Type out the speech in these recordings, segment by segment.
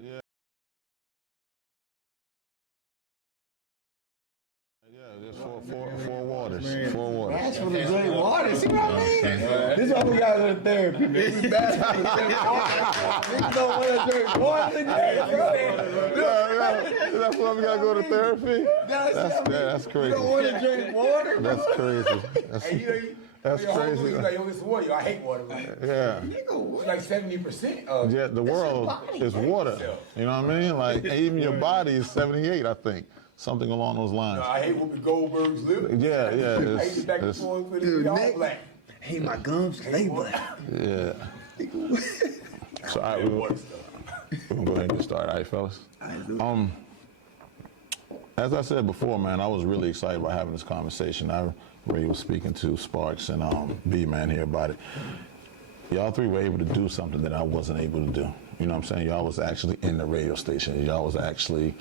Yeah. Yeah, just four waters. Four waters. That's for the drink water. See what I mean? This is why we gotta go to therapy, man. We bad for the drink water. Niggas don't want to drink water. That's why we gotta go to therapy? That's crazy. You don't want to drink water? That's crazy. That's crazy. You like, yo, it's water. I hate water, man. Yeah. It's like 70% of The world is water. You know what I mean? Like, even your body is 78, I think. Something along those lines. I hate Whoopi Goldberg's lip. Yeah. I hate the back and forth with it. All black. I hate my gums because they black. Yeah. So, all right, we're going to go ahead and get started. All right, fellas? As I said before, man, I was really excited about having this conversation. Ray was speaking to Sparks and B-Man here about it. Y'all three were able to do something that I wasn't able to do. You know what I'm saying? Y'all was actually in the radio station. Y'all was actually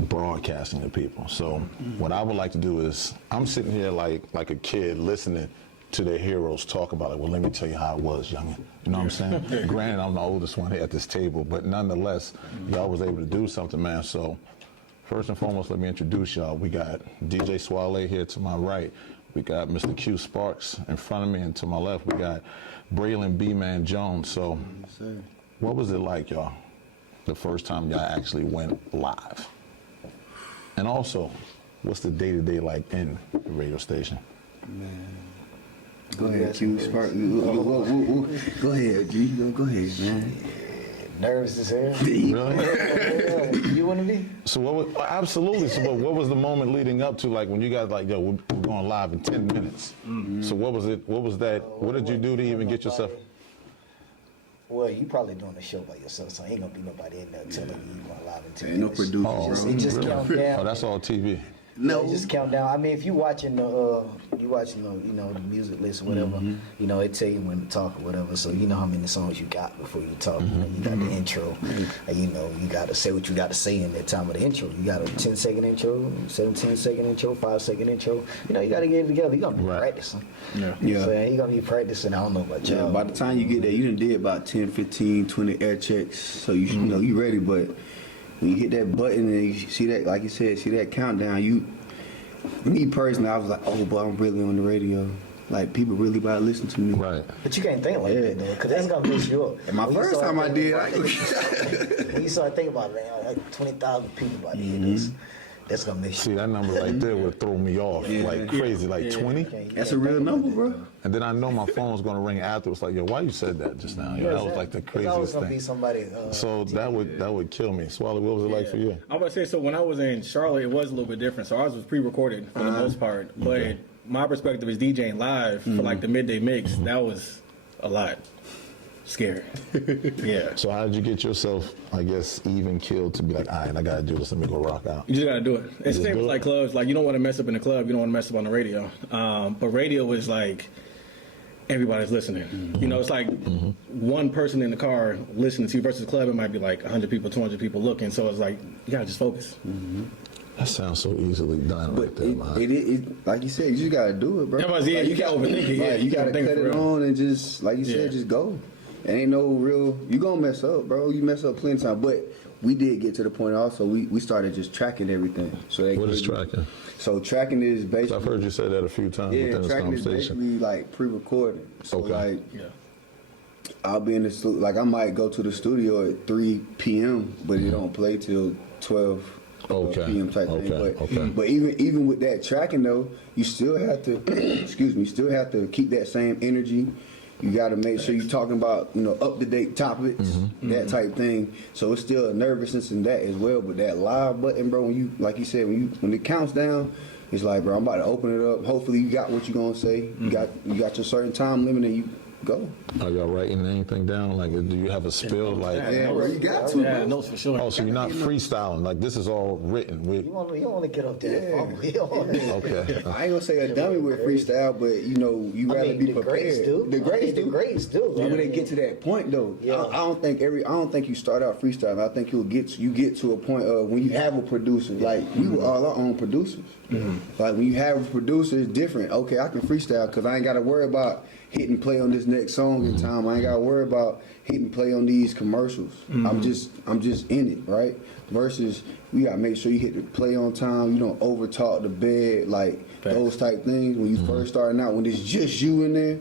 broadcasting to people. So what I would like to do is, I'm sitting here like a kid listening to their heroes talk about it. Well, let me tell you how it was, youngin'. You know what I'm saying? Granted, I'm the oldest one here at this table, but nonetheless, y'all was able to do something, man. So first and foremost, let me introduce y'all. We got DJ Swale here to my right. We got Mr. Q Sparks in front of me, and to my left, we got Braylon B-Man Jones. So what was it like, y'all, the first time y'all actually went live? And also, what's the day-to-day like in the radio station? Man. Go ahead, Q Sparks. Go ahead, G. Go ahead, man. Nervous as hell. Really? You want to be? So what was, absolutely. So what was the moment leading up to, like, when you guys like, yo, we're going live in 10 minutes? So what was it? What was that? What did you do to even get yourself? Well, you probably doing the show by yourself, so ain't gonna be nobody in there telling you going live in 10 Ain't no minutes. producers, bro. It just count down. Oh, that's all TV. No, just count down. I mean, if you watching the, the music list or whatever, you know, it tell you when to talk or whatever. So you know how many songs you got before you talk. You know, you got the intro, and you know you got to say what you got to say in that time of the intro. You got a 10-second intro, 17-second intro, 5-second intro. You know, you got to get it together. You gonna be practicing. Yeah. So you gonna be practicing. I don't know about y'all. Yeah, by the time you get there, you done did about 10, 15, 20 air checks. So you know you ready, but when you hit that button and you see that, like you said, see that countdown, me personally, I was like, oh, but I'm really on the radio. Like, people really about to listen to me. Right. But you can't think like that, though, because that's going to mess you up. And my first time I did, when you start thinking about it, man, like 20,000 people about to hear this. That's going to mess you up. See, that number right there would throw me off like crazy, like 20. That's a real number, bro. And then I know my phone was going to ring after. It's like, yo, why you said that just now? Yo, that was like the craziest gonna thing. Be somebody, so that would kill me. Swallow, what was it like for you? I was about to say, so when I was in Charlotte, it was a little bit different. So ours was pre-recorded for the most part. But my perspective is DJing live for like the midday mix. That was a lot. Scary. Yeah. So how did you get yourself, I guess, even killed to be like, all right, I got to do this. Let me go rock out. You just got to do it. It's the same with like clubs. Like, you don't want to mess up in the club. You don't want to mess up on the radio. But radio is like, everybody's listening. You know, it's like one person in the car listening to you versus the club. It might be like 100 people, 200 people looking. So it's like, you got to just focus. That sounds so easily done right there, man. It, like you said, you just got to do it, bro. Yeah, like, you can't overthink it. Yeah, you got to cut it on and just, like you said, just go. Ain't no real, you gonna mess up, bro. You mess up plenty of time. But we did get to the point also, we started just tracking everything. So what is tracking? So tracking is basically, I've heard you say that a few times within this tracking conversation. is basically like pre-recording. So like, yeah. I'll be in the studio, like I might go to the studio at 3 p.m., but it don't play till 12 p.m. type thing. But even with that tracking though, you still have to, still have to keep that same energy. You got to make sure you're talking about, you know, up-to-date topics, that type thing. So it's still a nervousness in that as well. But that live button, bro, when you, like you said, when it counts down, it's like, bro, I'm about to open it up. Hopefully you got what you're going to say. You got your certain time limit and you go. Are y'all writing anything down? Like, do you have a spill? Like, yeah, bro, you got to. Yeah, notes for sure. Oh, so you're not freestyling. Like, this is all written. You don't want to get up there. Okay. I ain't gonna say a dummy with freestyle, but you know, you rather be prepared. The greats do. When they get to that point, though, I don't think you start out freestyling. I think you get to a point of when you have a producer. Like we were all our own producers. Like when you have a producer, it's different. Okay, I can freestyle because I ain't got to worry about hitting play on this next song in time. I ain't got to worry about hitting play on these commercials. I'm just in it, right? Versus you got to make sure you hit the play on time. You don't over talk the bed, like those type things. When you first starting out, when it's just you in there,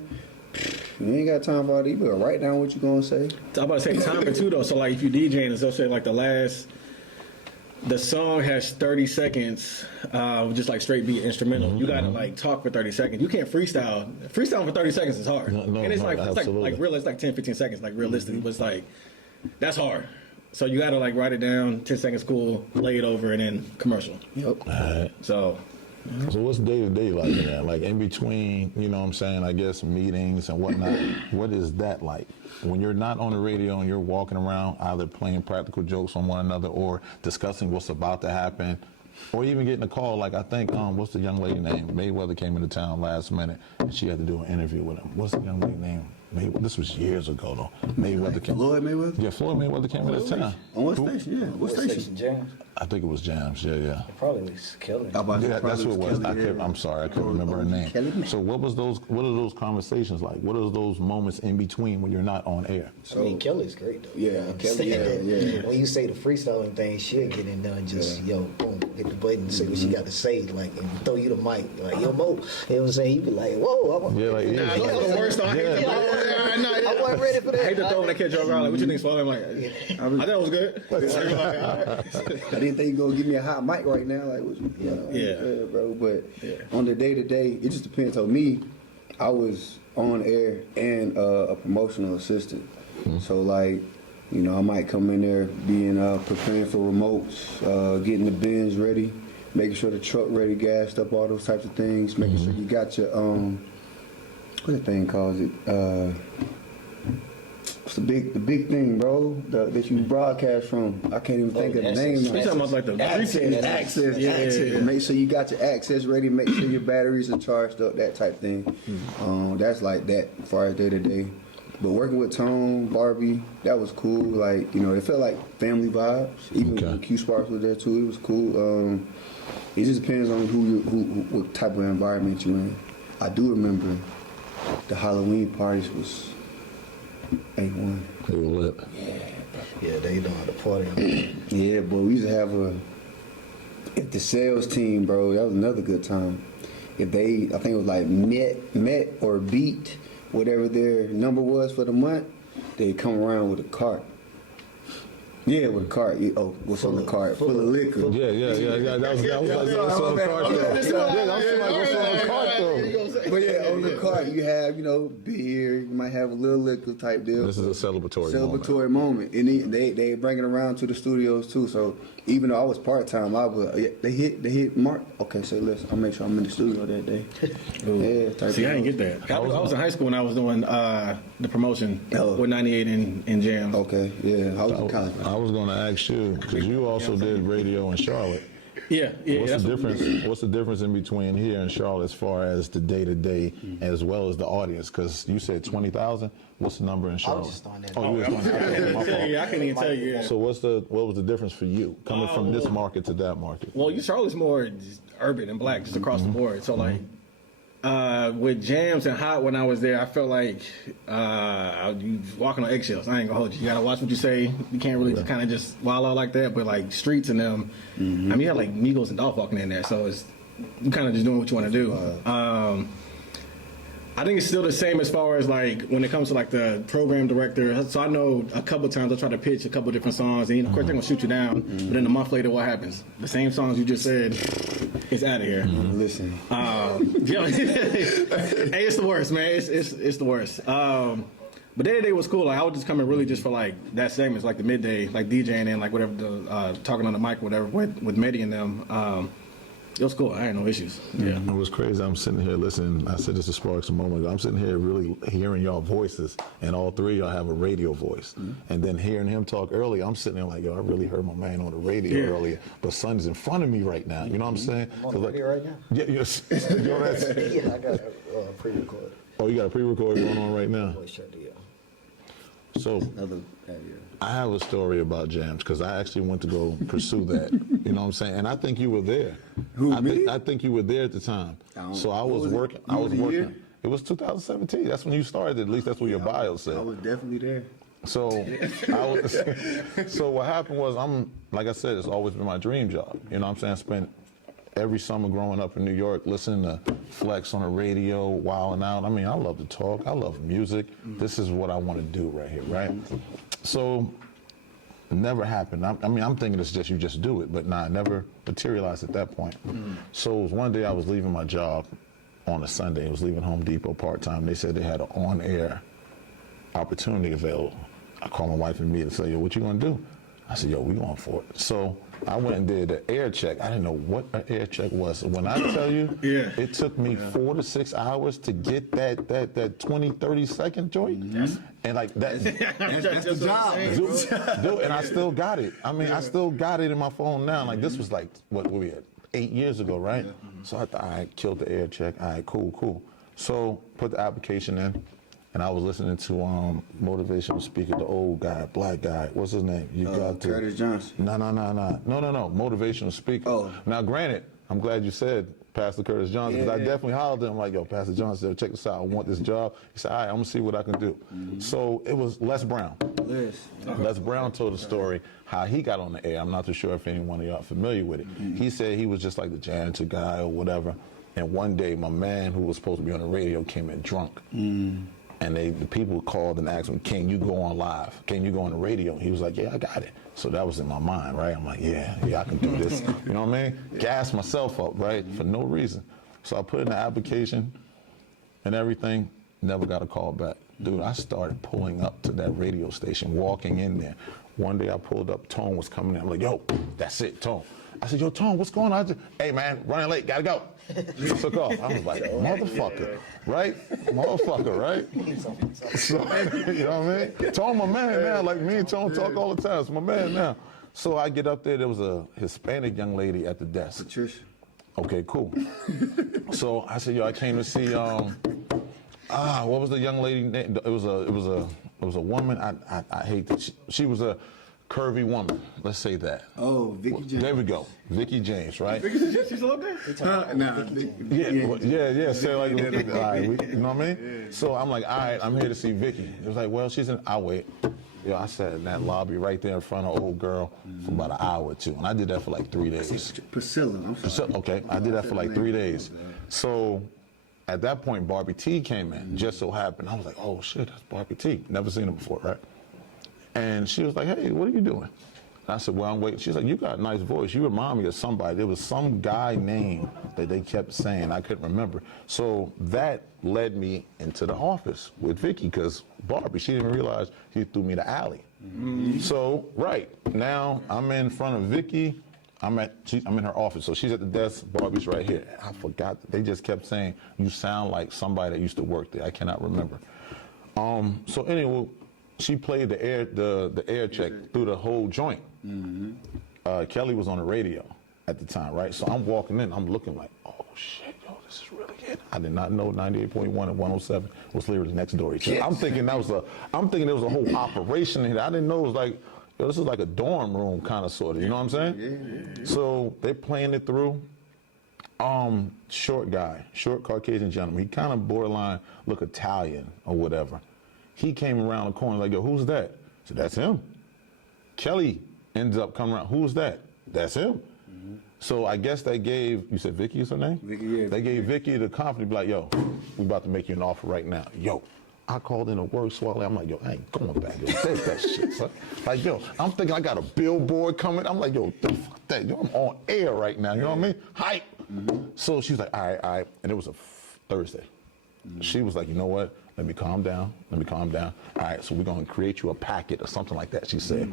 you ain't got time for all that. You better write down what you gonna say. I'm about to say timer too though. So like if you DJing, and so say like the song has 30 seconds, just like straight beat instrumental. You gotta like talk for 30 seconds. You can't freestyle. Freestyling for 30 seconds is hard. No, and it's like real. It's like 10, 15 seconds. Like realistically, but it's like that's hard. So you gotta like write it down. 10 seconds, cool. Lay it over, and then commercial. Yep. All right. So what's day-to-day like in that? Like in between, you know what I'm saying, I guess meetings and whatnot, what is that like? When you're not on the radio and you're walking around either playing practical jokes on one another or discussing what's about to happen, or even getting a call, like I think, what's the young lady name? Mayweather came into town last minute and she had to do an interview with him. What's the young lady name? This was years ago though. Mayweather came. Floyd Mayweather? Yeah, Floyd Mayweather came into town. On what station? Yeah, what station? Jams. I think it was Jams, yeah. Probably was killing. Yeah, that's who it was. I'm sorry, I couldn't remember her name. Kelly. So what are those conversations like? What are those moments in between when you're not on air? I mean, Kelly's great though. Yeah, Kelly, yeah. When you say the freestyling thing, she'll get in there and just boom, hit the button, say what she got to say, like, and throw you the mic, like, yo, Mo. You know what I'm saying? You be like, whoa, I'm the worst. I wasn't ready for that. I hate to throw when I catch you around. Like, what you think, Swallow? I'm like, I thought it was good. I didn't think you gonna give me a hot mic right now, like what you bro. But on the day-to-day, it just depends on me. I was on air and a promotional assistant. So like, you know, I might come in there being preparing for remotes, getting the bins ready, making sure the truck ready, gassed up, all those types of things, making sure you got your what that thing calls it? What's the big thing, bro? That you broadcast from? I can't even think of the name. You're talking about like the access. Yeah. Make sure you got your access ready. Make sure your batteries are charged up. That type thing. That's like that as far as day to day. But working with Tone, Barbie, that was cool. Like, you know, it felt like family vibes. Even when Q Sparks was there too, it was cool. It just depends on what type of environment you're in. I do remember the Halloween parties was A1. They were lit. Yeah, they know how to party. Yeah, boy, we used to have if the sales team, bro, that was another good time. If they, I think it was like met or beat whatever their number was for the month, they'd come around with a cart. Yeah, with a cart. What's on the cart? Full of liquor. Yeah. That was what's on the cart though. Yeah, that was like what's on the cart though. But yeah, on the cart you have, you know, beer. You might have a little liquor type deal. This is a celebratory moment. And they bring it around to the studios too. So even though I was part time, I was they hit Mark. Okay, say listen, I'll make sure I'm in the studio that day. See, I didn't get that. I was in high school when I was doing the promotion with 98 in Jam. Okay, yeah, I was in college. I was going to ask you because you also did radio in Charlotte. Yeah. What's the difference? What's the difference in between here and Charlotte as far as the day-to-day as well as the audience? Because you said 20,000. What's the number in Charlotte? I was just on that. Oh, you was on that. My fault. I can't even tell you. Yeah. So what was the difference for you coming from this market to that market? Well, Charlotte's more just urban and black, just across the board. So like. With Jams and Hot, when I was there, I felt like you walking on eggshells. I ain't gonna hold you. You gotta watch what you say. You can't really kind of just wild out like that. But like Streets and them, I mean, you had like Migos and Dolph walking in there, so it's you kind of just doing what you want to do. I think it's still the same as far as like when it comes to like the program director. So I know a couple of times I try to pitch a couple of different songs, and of course they're gonna shoot you down. But then a month later, what happens? The same songs you just said, it's out of here. Listen, hey, it's the worst, man. It's the worst. But day to day was cool. Like I would just come in really just for like that segment, like the midday, like DJing and like whatever, talking on the mic, or whatever with Medi and them. It was cool. I had no issues. Yeah. It was crazy. I'm sitting here listening. I said this to Sparks a moment ago. I'm sitting here really hearing y'all voices, and all three of y'all have a radio voice. And then hearing him talk earlier, I'm sitting there like, yo, I really heard my man on the radio earlier. But Son's in front of me right now. You know what I'm saying? I'm on the radio right now. Yeah, yes. Yo, that's, Yeah, I got a pre-recorded. oh, you got a pre-record going on right now? Voice check, yeah. So I have a story about Jams because I actually went to go pursue that. You know what I'm saying? And I think you were there. Who, I me? think you were there at the time. So I was working. Here? It was 2017. That's when you started. At least that's what your bio said. I was definitely there. So, so what happened was, like I said, it's always been my dream job. You know what I'm saying? I spent every summer growing up in New York listening to Flex on the radio, wilding out. I mean, I love to talk. I love music. This is what I want to do right here, right? So, never happened. I mean, I'm thinking it's just you just do it, but nah, it never materialized at that point. So it was one day I was leaving my job on a Sunday. I was leaving Home Depot part-time. They said they had an on-air opportunity available. I called my wife and me and said, yo, what you gonna do? I said, yo, we going for it. So I went and did an air check. I didn't know what an air check was. When I tell you, it took me 4 to 6 hours to get that 20, 30 second joint. And like that's the job. Dude, and I still got it. I mean, I still got it in my phone now. Like this was like, what were we at? 8 years ago, right? So I thought, all right, killed the air check. All right, cool. So put the application in. And I was listening to motivational speaker, the old guy, black guy. What's his name? You got to Curtis Johnson. No. Motivational speaker. Oh. Now, granted, I'm glad you said Pastor Curtis Johnson, because I definitely hollered at him like, yo, Pastor Johnson, check this out. I want this job. He said, all right, I'm going to see what I can do. So it was Les Brown. Les Brown told the story how he got on the air. I'm not too sure if any one of y'all are familiar with it. He said he was just like the janitor guy or whatever. And one day, my man who was supposed to be on the radio came in drunk. And the people called and asked him, can you go on live? Can you go on the radio? He was like, yeah, I got it. So that was in my mind, right? I'm like, yeah, I can do this. You know what I mean? Gas myself up, right? For no reason. So I put in the application and everything, never got a call back. Dude, I started pulling up to that radio station, walking in there. One day I pulled up, Tone was coming in. I'm like, yo, that's it, Tone. I said, yo, Tone, what's going on? Hey, man, running late, gotta go. He took off. I was like, motherfucker, right? Motherfucker, right? So, you know what I mean? Tone my man now, like me and Tone talk all the time. It's my man now. So I get up there, there was a Hispanic young lady at the desk. Patricia. Okay, cool. So I said, yo, I came to see, what was the young lady name? It was a woman. I hate that she was a curvy woman. Let's say that. Oh, Vicky James. There we go. Vicky James, right? She's still up there? Yeah. Say like, all right, you know what I mean? So I'm like, all right, I'm here to see Vicky. It was like, well, I'll wait. Yo, I sat in that lobby right there in front of old girl for about an hour or two. And I did that for like 3 days. Priscilla, I'm sorry. Okay, I did that for like 3 days. So at that point, Barbie T came in, just so happened. I was like, oh shit, that's Barbie T. Never seen her before, right? And she was like, hey, what are you doing? I said, well, I'm waiting. She's like, you got a nice voice. You remind me of somebody. There was some guy name that they kept saying. I couldn't remember. So that led me into the office with Vicky, because Barbie, she didn't realize he threw me the alley. So, right, now I'm in front of Vicky. I'm in her office. So she's at the desk. Barbie's right here. I forgot. They just kept saying, you sound like somebody that used to work there. I cannot remember. So anyway, she played the air check through the whole joint. Kelly was on the radio at the time, right? So I'm walking in, I'm looking like, oh shit, yo, this is really it. I did not know 98.1 and 107 was literally next door. I'm thinking there was a whole operation here. I didn't know it was like, yo, this is like a dorm room kind of sort of, you know what I'm saying? Yeah. So they're playing it through. Short guy, short Caucasian gentleman. He kind of borderline look Italian or whatever. He came around the corner like, yo, who's that? I said, that's him. Kelly ends up coming around, who's that? That's him. So I guess they gave, you said Vicky is her name? Vicky, yeah. They gave Vicky the company, be like, yo, we about to make you an offer right now. Yo, I called in a work swallow. I'm like, yo, I ain't going back. Yo, take that shit, son. Like, yo, I'm thinking I got a billboard coming. I'm like, yo, fuck that. Yo, I'm on air right now. You know what I mean? Hype. So she was like, all right. And it was a Thursday. She was like, you know what? Let me calm down. All right, so we're going to create you a packet or something like that, she said.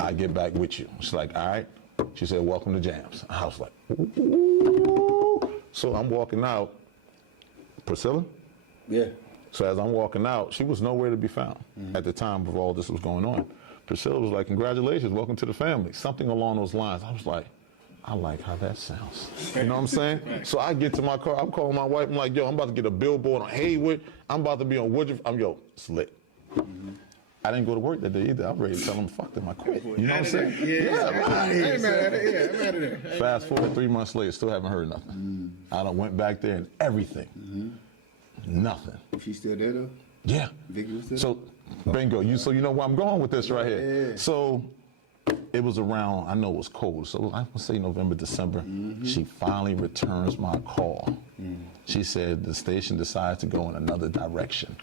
I get back with you. She's like, all right. She said, welcome to Jams. I was like, ooh. So I'm walking out. Priscilla? Yeah. So as I'm walking out, she was nowhere to be found at the time of all this was going on. Priscilla was like, congratulations, welcome to the family. Something along those lines. I was like, I like how that sounds. You know what I'm saying? So I get to my car, I'm calling my wife, I'm like, yo, I'm about to get a billboard on Haywood. I'm about to be on Woodruff. Yo, it's lit. I didn't go to work that day either. I'm ready to tell them, fuck them, I quit. You know what I'm saying? Yeah, right. I'm out of there. Fast forward 3 months later, still haven't heard nothing. I done went back there and everything. Nothing. She's still there though? Yeah. Vicky was still So, bingo. So you know where I'm going with this right here. Yeah. So it was around, I know it was cold, so I would say November, December. She finally returns my call. She said the station decided to go in another direction.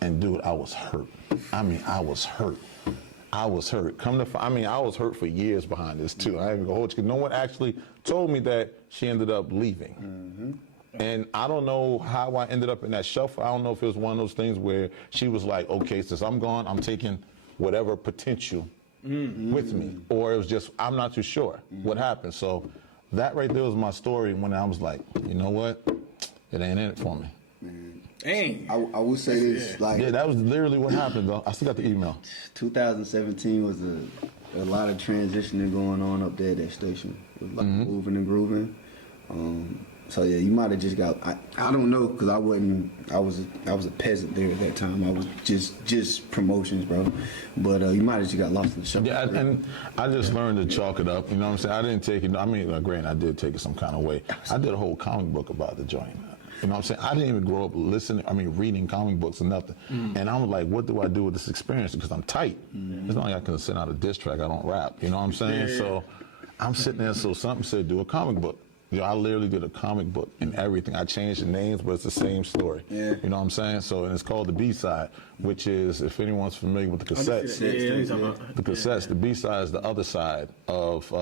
And dude, I was hurt. I mean, I was hurt. I was hurt. I was hurt for years behind this too. I ain't even gonna hold you. No one actually told me that she ended up leaving. And I don't know how I ended up in that shuffle. I don't know if it was one of those things where she was like, okay, since I'm gone, I'm taking whatever potential with me. Or it was just, I'm not too sure what happened. So that right there was my story when I was like, you know what? It ain't in it for me. Dang. I would say this, like, Yeah, that was literally what happened, though. I still got the email. 2017 was a lot of transitioning going on up there at that station. It was like moving and grooving. So yeah, you might have just got. I don't know because I was a peasant there at that time. I was just promotions, bro. But you might have just got lost in the shuffle. Yeah, and I just learned to chalk it up. You know what I'm saying? I didn't take it. I mean, granted, I did take it some kind of way. I did a whole comic book about the joint. You know what I'm saying? I didn't even grow up reading comic books or nothing. And I'm like, what do I do with this experience? Because I'm tight. It's not like I can send out a diss track. I don't rap. You know what I'm saying? So I'm sitting there. So something said, do a comic book. You know, I literally did a comic book and everything. I changed the names, but it's the same story. Yeah. You know what I'm saying? So, and it's called the B-side, which is, if anyone's familiar with the cassettes, the cassettes, the B-side is the other side of,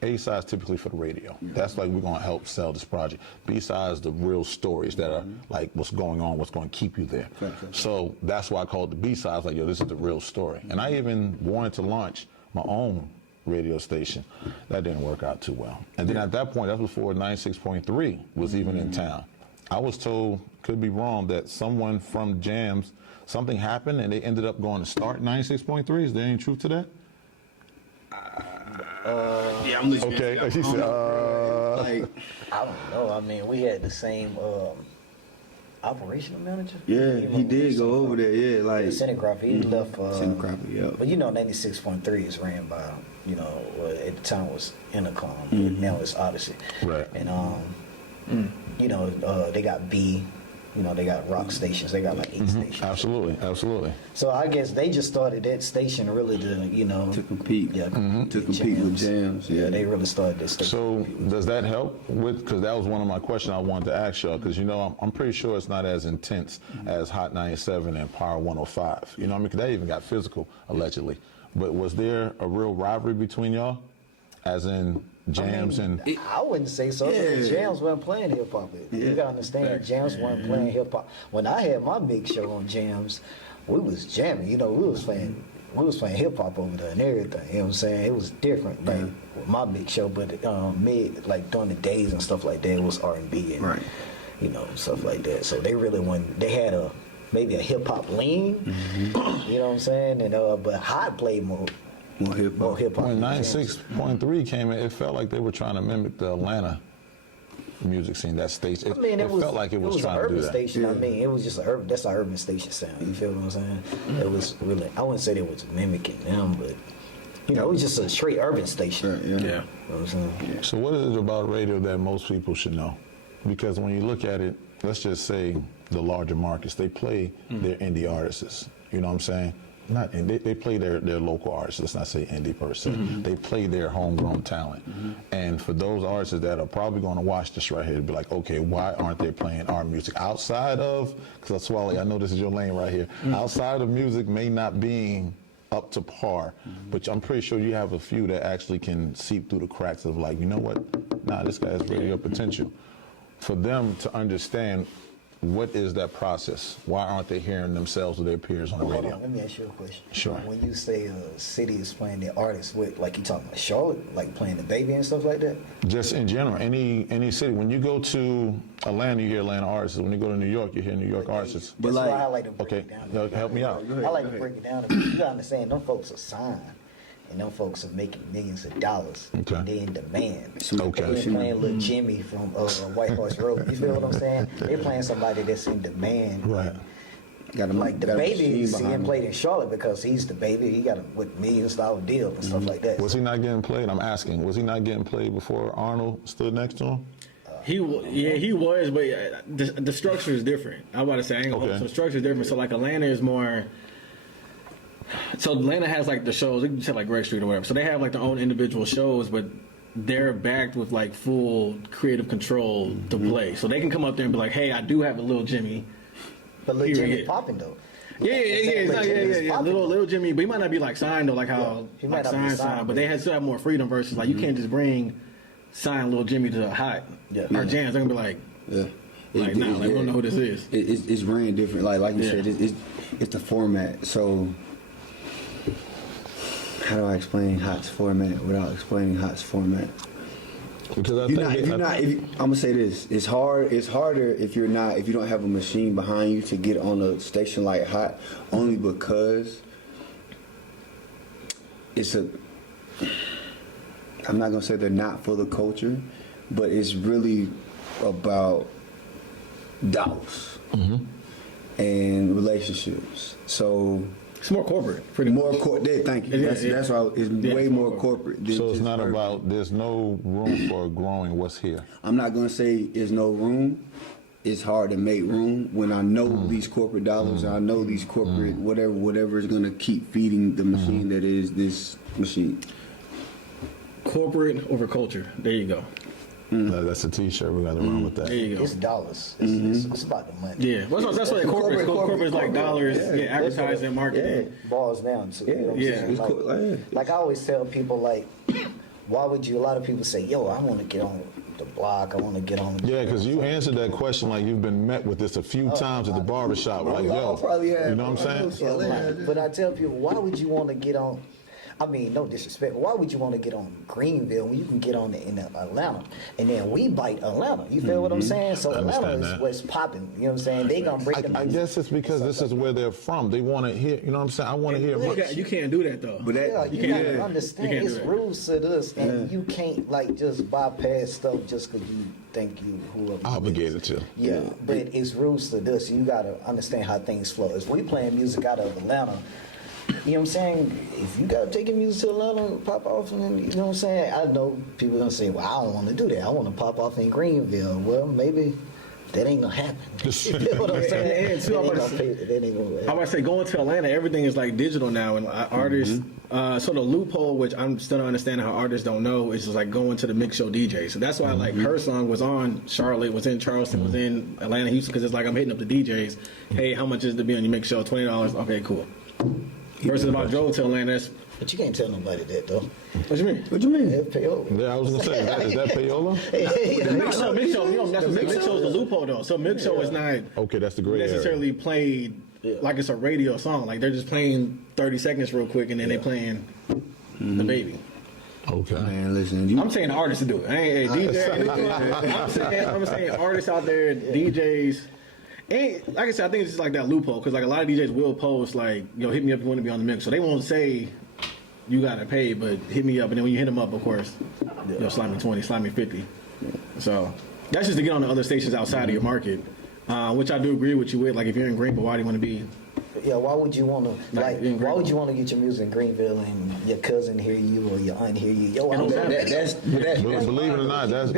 A-side is typically for the radio. That's like, we're going to help sell this project. B-side is the real stories that are like what's going on, what's going to keep you there. So that's why I called it the B-side. I was like, yo, this is the real story. And I even wanted to launch my own radio station. That didn't work out too well. And then at that point, that was before 96.3 was even in town. I was told, could be wrong, that someone from Jams, something happened and they ended up going to start 96.3. Is there any truth to that? Yeah, I'm listening. Okay, she said, Like, I don't know. I mean, we had the same operational manager. yeah, he did go over there. Yeah, like Cinegrapher. He left. Cinegrapher, yeah. But you know, 96.3 is ran by, you know, at the time was Intercom. But now it's Odyssey. Right. And you know, they got B. You know, they got rock stations. They got like 8 stations. Absolutely, absolutely. So I guess they just started that station really to, you know, to compete. Yeah, To compete with Jams. Yeah, they really started that station. So does that help with, because that was one of my questions I wanted to ask y'all, because you know I'm pretty sure it's not as intense as Hot 97 and Power 105. You know what I mean? Because that even got physical, allegedly. But was there a real rivalry between y'all? As in Jams I wouldn't say so. Because Jams wasn't playing hip hop. You gotta understand, Jams wasn't playing hip hop. When I had my big show on Jams, we was jamming. You know, we was playing hip hop over there and everything. You know what I'm saying? It was different, like with my big show. But like during the days and stuff like that, it was R&B and you know, stuff like that. So they really they had maybe a hip hop lean. You know what I'm saying? And but Hot played more hip hop. When 96.3 came in, it felt like they were trying to mimic the Atlanta music scene, that station. It felt like it was trying an to do urban that. station. Yeah. I mean, it was just that's an urban station sound. You feel what I'm saying? It was really, I wouldn't say they was mimicking them, but you know, it was just a straight urban station. Yeah. You know what I'm saying? So what is it about radio that most people should know? Because when you look at it, let's just say the larger markets, they play their indie artists. You know what I'm saying? They play their local artists. Let's not say indie per se. They play their homegrown talent. And for those artists that are probably going to watch this right here, be like, okay, why aren't they playing our music outside of? Because Swally, I know this is your lane right here. Outside of music may not being up to par, but I'm pretty sure you have a few that actually can seep through the cracks of like, you know what? Nah, this guy has radio potential. For them to understand, what is that process? Why aren't they hearing themselves or their peers on the radio? Hold on, let me ask you a question. Sure. When you say a city is playing their artists, with like you talking about Charlotte, like playing the Baby and stuff like that? Just in general, any city. When you go to Atlanta, you hear Atlanta artists. When you go to New York, you hear New York artists. That's why I like to break Okay, it down. help me out. I like to break it down. You gotta understand, them folks are signed. And them folks are making millions of dollars. Okay. And they in demand. Okay. They ain't playing Lil Jimmy from White Horse Road. You feel what I'm saying? They're playing somebody that's in demand. Right. Like the Baby is getting played in Charlotte because he's the Baby. He got a $1 million deal and stuff like that. Was he not getting played? I'm asking. Was he not getting played before Arnold stood next to him? He was, but the structure is different. I'm about to say, I ain't gonna hold. So the structure is different. So like Atlanta is more. So Atlanta has like the shows. You can say like Greg Street or whatever. So they have like their own individual shows, but they're backed with like full creative control to play. So they can come up there and be like, "Hey, I do have a Little Jimmy." But Little Jimmy popping though. Yeah. Little Jimmy, but he might not be like signed though, like how he might like not be signed. But they still have more freedom versus like you can't just bring sign Little Jimmy to Hot or Jams. They're gonna be like, we don't know who this is. It's ran different. Like you said, it's the format. So how do I explain Hot's format without explaining Hot's format? Because I'm gonna say this: it's harder if you don't have a machine behind you to get on a station like Hot, only because I'm not gonna say they're not for the culture, but it's really about dollars and relationships. So it's more corporate, pretty much. Thank you. That's why it's way more corporate. So it's not about. There's no room for growing what's here. I'm not gonna say there's no room. It's hard to make room when I know these corporate dollars. I know these corporate whatever is gonna keep feeding the machine that is this machine. Corporate over culture. There you go. That's a T-shirt. We got to run with that. There you go. It's dollars. It's about the money. Yeah, that's what corporate is like dollars. Advertising, marketing. Balls down too. You know what I'm saying? Like I always tell people, like, why would you? A lot of people say, "Yo, I want to get on the block. I want to get on." Yeah, because you answered that question like you've been met with this a few times at the barbershop. Like, yo, you know what I'm saying? But I tell people, why would you want to get on? I mean, no disrespect, but why would you want to get on Greenville when you can get on in Atlanta? And then we bite Atlanta. You feel what I'm saying? So Atlanta is what's popping. You know what I'm saying? They gonna break the. I guess it's because this is where they're from. They want to hear. You know what I'm saying? I want to hear. You can't do that though. But you gotta understand. It's rules to this, and you can't like just bypass stuff just because you think you whoever obligated to. Yeah, but it's rules to this. You gotta understand how things flow. If we playing music out of Atlanta. You know what I'm saying? If you gotta take your music to Atlanta, pop off, and you know what I'm saying? I know people gonna say, "Well, I don't want to do that. I want to pop off in Greenville." Well, maybe that ain't gonna happen. You know what I'm saying? And too, I'm about to say, going to Atlanta, everything is like digital now, and artists. So the loophole, which I'm still not understanding how artists don't know, is just like going to the mix show DJ. So that's why like her song was on Charlotte, was in Charleston, was in Atlanta, Houston, because it's like I'm hitting up the DJs. Hey, how much is it to be on your mix show? $20. Okay, cool. Versus if I drove to Atlanta, but you can't tell nobody that though. What you mean? What you mean? Payola. Yeah, I was gonna say, is that payola? Mix show, mix show is the loophole though. So mix show is not that's the gray necessarily played like it's a radio song. Like they're just playing 30 seconds real quick and then they playing the baby. Okay. Man, listen. I'm saying artists to do it. I ain't DJ. I'm saying artists out there, DJs. And like I said, I think it's just like that loophole because like a lot of DJs will post like, yo, hit me up if you want to be on the mix. So they won't say you gotta pay, but hit me up. And then when you hit them up, of course, yo, slide me 20, slide me 50. So that's just to get on the other stations outside of your market, which I do agree with you with. Like if you're in Greenville, why do you want to be? Yeah, why would you want to why would you want to get your music in Greenville and your cousin hear you or your aunt hear you? Yo, believe it or not, that's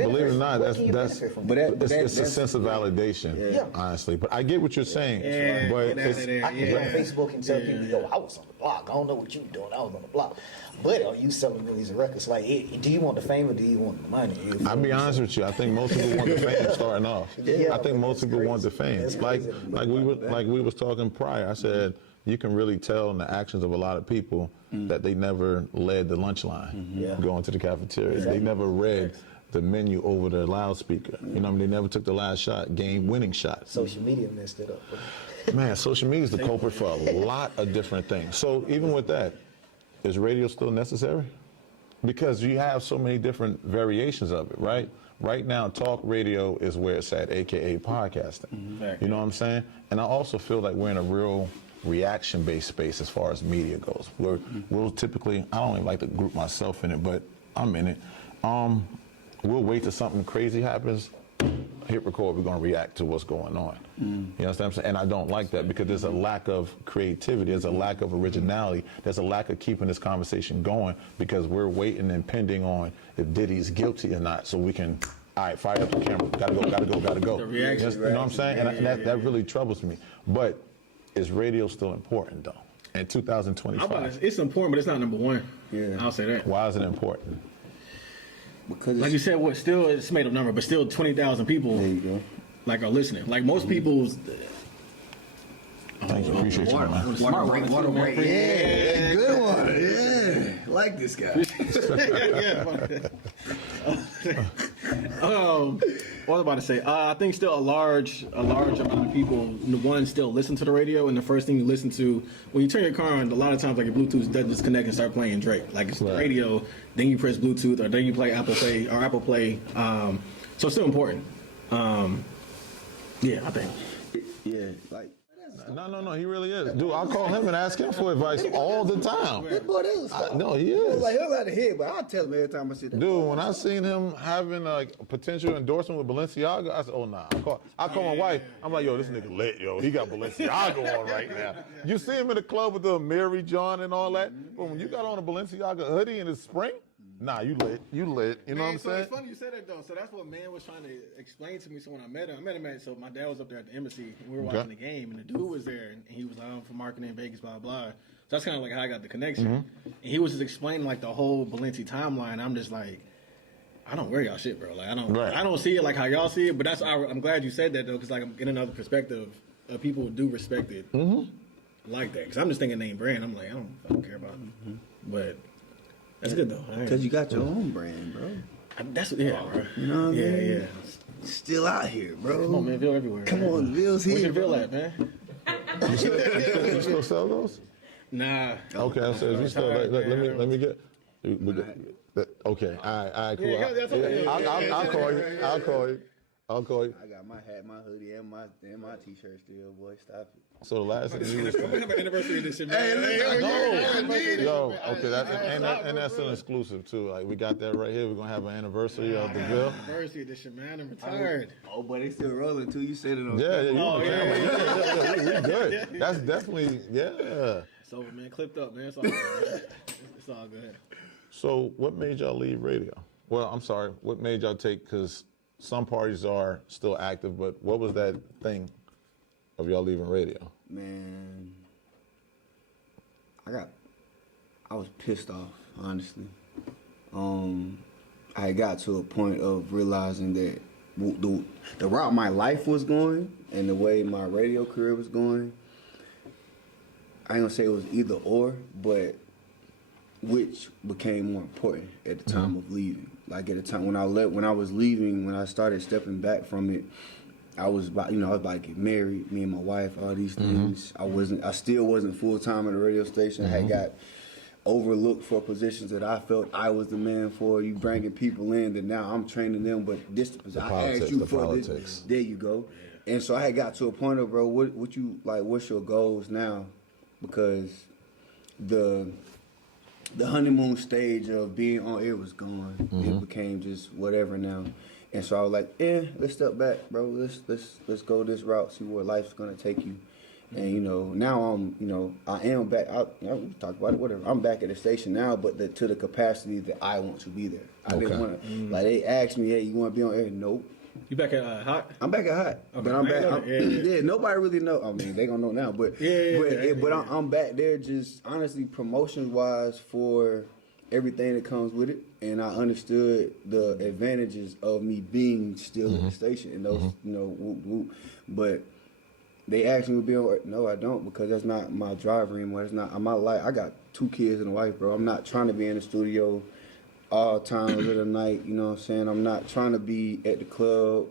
it's a sense of validation, honestly. But I get what you're saying. But I can go on Facebook and tell people, yo, I was on the block. I don't know what you doing. I was on the block. But are you selling millions of records? Like, do you want the fame or do you want the money? I'll be honest with you. I think most people want the fame starting off. I think most people want the fame. Like we was talking prior. I said you can really tell in the actions of a lot of people that they never led the lunch line going to the cafeteria. They never read the menu over the loudspeaker. You know what I mean? They never took the last shot, game-winning shot. Social media messed it up. Man, social media is the culprit for a lot of different things. So even with that, is radio still necessary? Because you have so many different variations of it, right? Right now, talk radio is where it's at, AKA podcasting. You know what I'm saying? And I also feel like we're in a real reaction-based space as far as media goes. We'll typically, I don't even like to group myself in it, but I'm in it. We'll wait till something crazy happens, hit record, we're going to react to what's going on. You know what I'm saying? And I don't like that because there's a lack of creativity, there's a lack of originality, there's a lack of keeping this conversation going because we're waiting and pending on if Diddy's guilty or not so we can all right, fire up the camera. Gotta go. The reaction. You know what I'm saying? And that really troubles me. But is radio still important, though? In 2025. It's important, but it's not number one. Yeah. I'll say that. Why is it important? Because Like you said, still it's made up number, but still 20,000 people there you go. like are listening. Like most people's. Thank you. Appreciate you, man. Water break. Yeah, good one. Yeah, like this guy. What was I about to say? I think still a large amount of people, one, still listen to the radio, and the first thing you listen to when you turn your car on, a lot of times like your Bluetooth doesn't disconnect and start playing Drake. Like it's the radio, then you press Bluetooth, or then you play Apple Play. So it's still important. Yeah, I think. Yeah, like. No, he really is. Dude, I'll call him and ask him for advice all the time. Boy, that was No, he is. like he'll out of head, but I'll tell him every time I see that. Dude, when I seen him having a potential endorsement with Balenciaga, I said, oh, nah. I call my wife. I'm like, yo, this nigga lit, yo. He got Balenciaga on right now. You see him in the club with the Mary John and all that? But when you got on a Balenciaga hoodie in the spring, nah, you lit. You know what I'm saying? It's funny you said that though. So that's what man was trying to explain to me. So when I met him so my dad was up there at the embassy and we were watching the game, and the dude was there and he was like, I'm from marketing in Vegas, blah blah. So that's kind of like how I got the connection. And he was just explaining like the whole Balenci timeline. I'm just like, I don't wear y'all shit, bro. Like I don't see it like how y'all see it. But I'm glad you said that though, because like I'm getting another perspective of people who do respect it like that. Because I'm just thinking name brand. I'm like, I don't care about it. But that's good though. Because you got your own brand, bro. Bro. You know what I mean? Yeah. Still out here, bro. Come on, man. Ville everywhere. Come on, Ville's here. Where's your Ville bro. at, man? You still sell those? Nah. Okay, I said, you still, let me get. Okay, all right, cool. I'll call you. I got my hat, my hoodie, and my t-shirt still, boy. Stop it. So the last thing you was We have an anniversary edition, man. okay, that's an exclusive too. Like we got that right here. We're gonna have an anniversary of the Ville. Anniversary edition, man. I'm retired. Oh, but they still rolling too. You said it on. Yeah, you on yeah, camera. We good. That's definitely It's over, man. Clipped up, man. It's all good. Man. It's all good. So what made y'all leave radio? Well, I'm sorry. What made y'all take? Because some parties are still active, but what was that thing of y'all leaving radio? Man, I was pissed off, honestly. I got to a point of realizing that the route my life was going and the way my radio career was going, I ain't gonna say it was either or, but which became more important at the time of leaving. Like at the time when I was leaving, when I started stepping back from it, I was about, I was about to get married, me and my wife, all these things. I still wasn't full time at a radio station. I had got overlooked for positions that I felt I was the man for. You bringing people in that now I'm training them, but this position I asked you for this. There you go. And so I had got to a point of, bro, what you like? What's your goals now? Because the honeymoon stage of being on air was gone. It became just whatever now. And so I was like, let's step back, bro. Let's go this route, see where life's gonna take you. And now I am back. We talk about it, whatever. I'm back at the station now, but to the capacity that I want to be there. I didn't want to. Like they asked me, hey, you want to be on air? Nope. You back at Hot? I'm back at Hot, but I'm back. Yeah, nobody really know. I mean, they gonna know now, but I'm back there just honestly promotion wise for everything that comes with it, and I understood the advantages of me being still at the station and those, whoop, whoop. But they asked me to be on. No, I don't, because that's not my driver anymore. That's not my life. I got 2 kids and a wife, bro. I'm not trying to be in the studio all times of the night. You know what I'm saying? I'm not trying to be at the club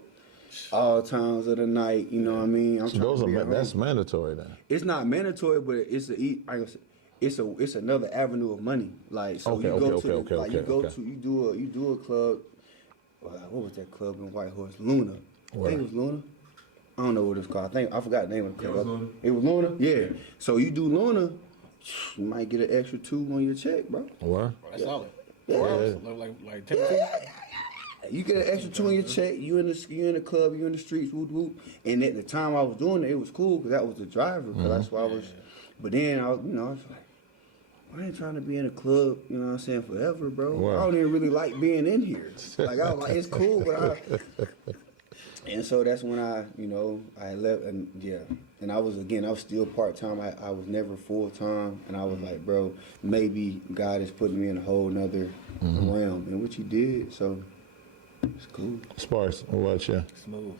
all times of the night. You know what I mean? That's mandatory then. It's not mandatory, but it's another avenue of money. Like so, you do a club. What was that club in Whitehorse? Luna. I think it was Luna. I don't know what it's called. I forgot the name of the club. It was Luna. Yeah. So you do Luna, you might get an extra 2 on your check, bro. What? That's solid. Yeah. Like 10. You get an extra 2 on your check. You in the club. You in the streets. Whoop whoop. And at the time I was doing it was cool because that was the driver. Cause that's why I was. But then I was like, I ain't trying to be in a club, you know what I'm saying, forever, bro. Wow. I don't even really like being in here. Like, I was like, it's cool, but and so that's when I left, and and I was still part-time. I was never full-time, and I was like, bro, maybe God is putting me in a whole nother realm, and which he did, so it's cool. Sparks, what about you? Smooth.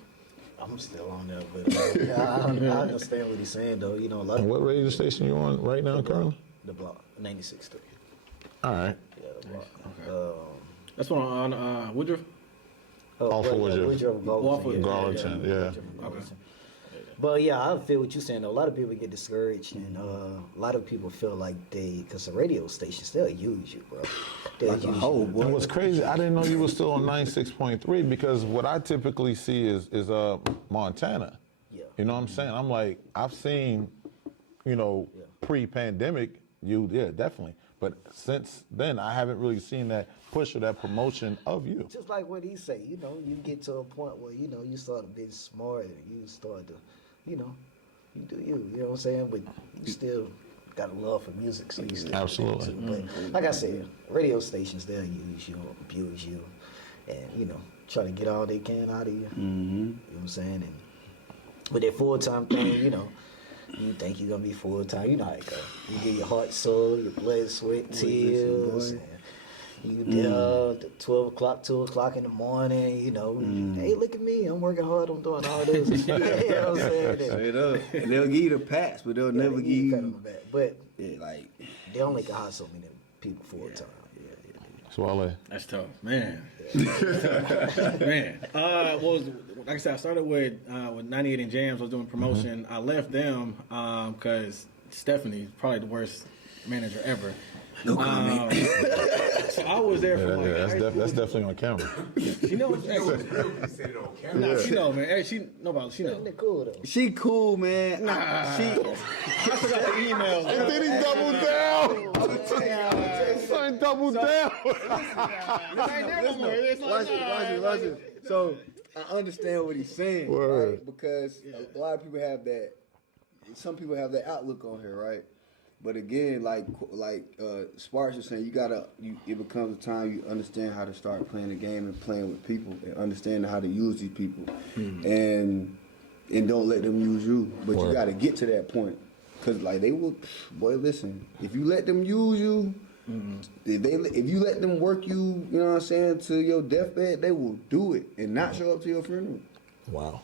I'm still on there, but I understand what he's saying, though. You know, a lot And of what radio station you on right now, currently? the block, 96.3. All right. Yeah, the block. That's one on Woodruff. Off of Woodruff. Off of Garlington, yeah. But yeah, I feel what you're saying. Though. A lot of people get discouraged, and a lot of people feel like because the radio stations, they'll use you, bro. They'll use you. And what's crazy, I didn't know you were still on 96.3 because what I typically see is Montana. Yeah. You know what I'm saying? I'm like, I've seen, pre-pandemic, definitely. But since then, I haven't really seen that push or that promotion of you. Just like what he say, you get to a point where, you start being smart, and you start to, you do you know what I'm saying? But you still got a love for music, so you still Absolutely. But like I said, radio stations, they'll use you, abuse you, and, try to get all they can out of you. Mm-hmm. You know what I'm saying? And with that full-time thing, you think you're going to be full-time. You know how it go. You give your heart, soul, your blood, sweat, tears. And you there at 12 o'clock, 2 o'clock in the morning, Hey, look at me. I'm working hard. I'm doing all this. You know what I'm saying? Straight up. And they'll give you the pats, but they'll never give you. Pat on the back. But like, they only can hire so many people full-time. Swale. That's tough, man. Man. Like I said, I started with 98 and Jams. I was doing promotion. I left them because Stephanie's probably the worst manager ever. No comment. So I was there for That's definitely on camera. She knows. It was real when you said it on camera. Nah, she know, man. Hey, she know. They're cool, though. She cool, man. I still got the email. And then he doubled down. Son doubled down. Watch it. So I understand what he's saying, right? Because a lot of people have that. Some people have that outlook on her, right? But again, like Sparks was saying, it becomes a time you understand how to start playing the game and playing with people and understand how to use these people, and don't let them use you. But you got to get to that point, because they will. Boy, listen, if you let them use you. If you let them work you, you know what I'm saying, to your deathbed, they will do it and not show up to your funeral. Wow.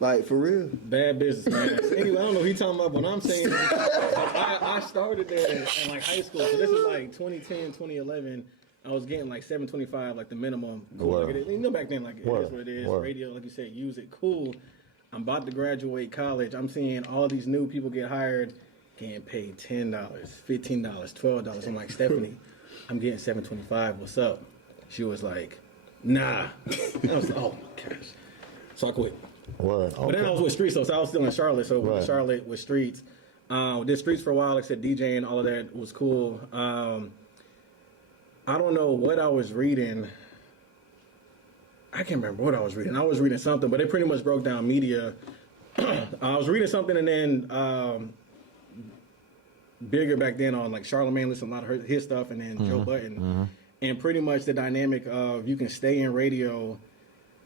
Like, for real. Bad business, man. Anyway, I don't know what he's talking about, but I'm saying I started there in high school. So this is 2010, 2011. I was getting $725, the minimum. Cool. Back then, it is what it is. Radio, like you said, use it. Cool. I'm about to graduate college. I'm seeing all these new people get hired, getting paid $10, $15, $12. I'm like, Stephanie, I'm getting $725. What's up? She was like, nah. I was like, oh my gosh. So I quit. Word. Okay. But then I was with Streets, so I was still in Charlotte. So with Charlotte with Streets, did Streets for a while. Like I said, DJing, all of that was cool. I don't know what I was reading. I can't remember what I was reading. I was reading something, but it pretty much broke down media. I was reading something, and then bigger back then on Charlemagne listened to a lot of his stuff, and then Joe Budden, and pretty much the dynamic of you can stay in radio.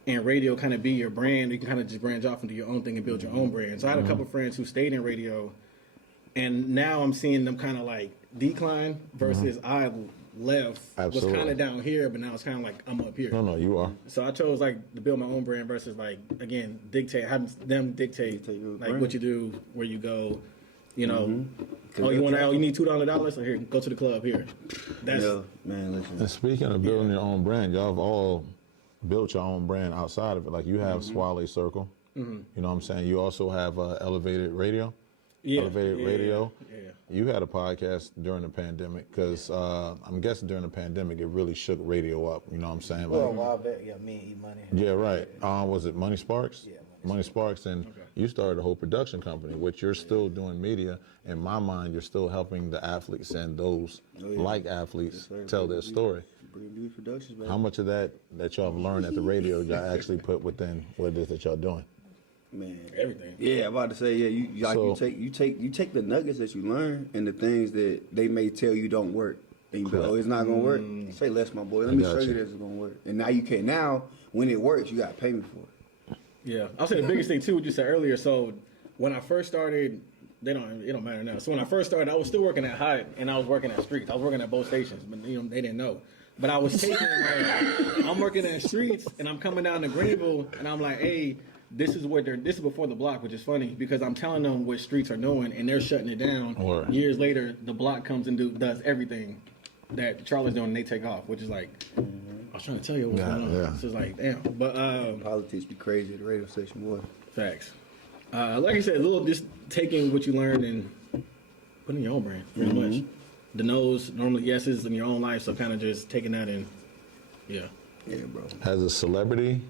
And radio kind of be your brand. You can kind of just branch off and do your own thing and build your own brand. So I had a couple of friends who stayed in radio, and now I'm seeing them kind of decline versus I left. Absolutely. Was kind of down here, but now it's kind of I'm up here. No, you are. So I chose to build my own brand versus again having them dictate what you do, where you go. Oh, you need $200? So here, go to the club here. That's man. Listen. And speaking of building your own brand, y'all have all built your own brand outside of it. You have Swale Circle. You know what I'm saying? You also have Elevated Radio. Elevated Radio. Yeah. You had a podcast during the pandemic because I'm guessing during the pandemic it really shook radio up. You know what I'm saying? A while back, me and E-Money. Yeah, right. Was it Money Sparks? Yeah. Money Sparks, and you started a whole production company, which you're still doing media. In my mind, you're still helping the athletes and those athletes tell their story. How much of that y'all have learned at the radio y'all actually put within what it is that y'all doing? Man, everything. Yeah, I'm about to say, yeah, you take the nuggets that you learn and the things that they may tell you don't work. And you go, oh, it's not gonna work. Say less, my boy. Let me show you that it's gonna work. And now you can. Now, when it works, you got to pay me for it. Yeah, I'll say the biggest thing too, what you said earlier. So when I first started, it don't matter now. So when I first started, I was still working at Hyatt and I was working at Streets. I was working at both stations, but they didn't know. But I was taking, I'm working at Streets and I'm coming down to Greenville and I'm like, hey, this is before the block, which is funny because I'm telling them what Streets are doing and they're shutting it down. Right. Years later, the block comes and does everything that Charlie's doing and they take off, which is like, I was trying to tell you what's going on. Yeah. It's just like, damn. But Politics be crazy at the radio station, boy. facts. Like I said, a little just taking what you learned and putting your own brand, pretty much. The no's, normally yeses in your own life, so kind of just taking that in. Yeah. Yeah, bro. Has a celebrity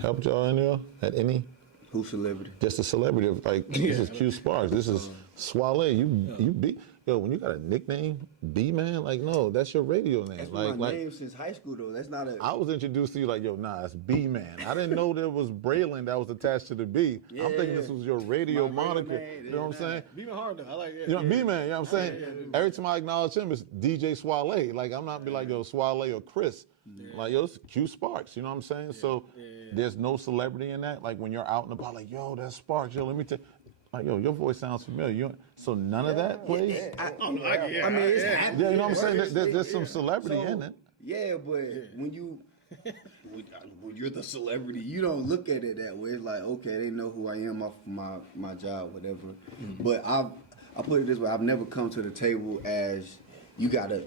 helped y'all in there at any? Who celebrity? Just a celebrity of like, this is Q Sparks, this is Swale. You be, yo, when you got a nickname, B-Man, like, no, that's your radio name. That's like, my name since high school, though. That's not a... I was introduced to you like, yo, nah, it's B-Man. I didn't know there was Braylon that was attached to the B. I'm thinking this was your radio moniker. You know what I'm saying? Be hard though. I like it. You know, B-Man, you know what I'm saying? Every time I acknowledge him, it's DJ Swale. Like, I'm not be like, yo, Swale or Chris. Like, yo, it's Q Sparks, you know what I'm saying? So there's no celebrity in that. Like, when you're out and about, like, yo, that's Sparks. Yo, let me tell you. Like, yo, your voice sounds familiar. So none of that plays? I mean, it's happening. Yeah, you know what I'm saying? There's some celebrity in it. Yeah, but when you're the celebrity, you don't look at it that way. It's like, okay, they know who I am off my job, whatever. But I put it this way: I've never come to the table as you gotta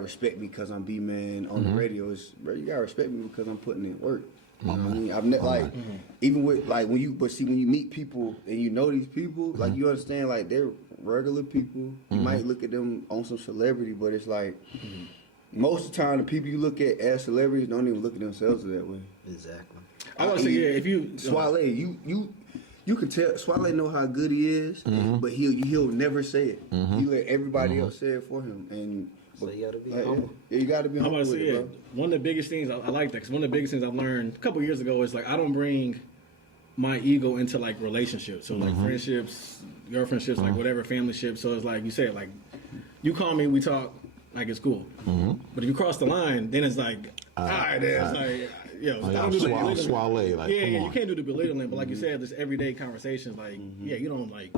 respect me because I'm B-Man on the radio. It's, bro, you gotta respect me because I'm putting in work. You know what I mean? I've never even with like when you meet people and you know these people, like you understand like they're regular people. You might look at them on some celebrity, but it's like most of the time the people you look at as celebrities don't even look at themselves that way. Exactly. I want to say, if you Swale, you can tell Swale know how good he is, but he'll never say it. He let everybody else say it for him, and So you gotta be humble. Yeah, you gotta be I'm humble about to with say, it, bro. one of the biggest things I like that because one of the biggest things I've learned a couple years ago is like I don't bring my ego into like relationships, so like friendships, girlfriendships, like whatever, family ships. So it's like you said, like you call me, we talk, like it's cool. But if you cross the line, then it's like, all right, it's like, yo, don't do the belittling. Swale, like, yeah, come on. you can't do the belittling. But like you said, this everyday conversations, like, yeah, you don't like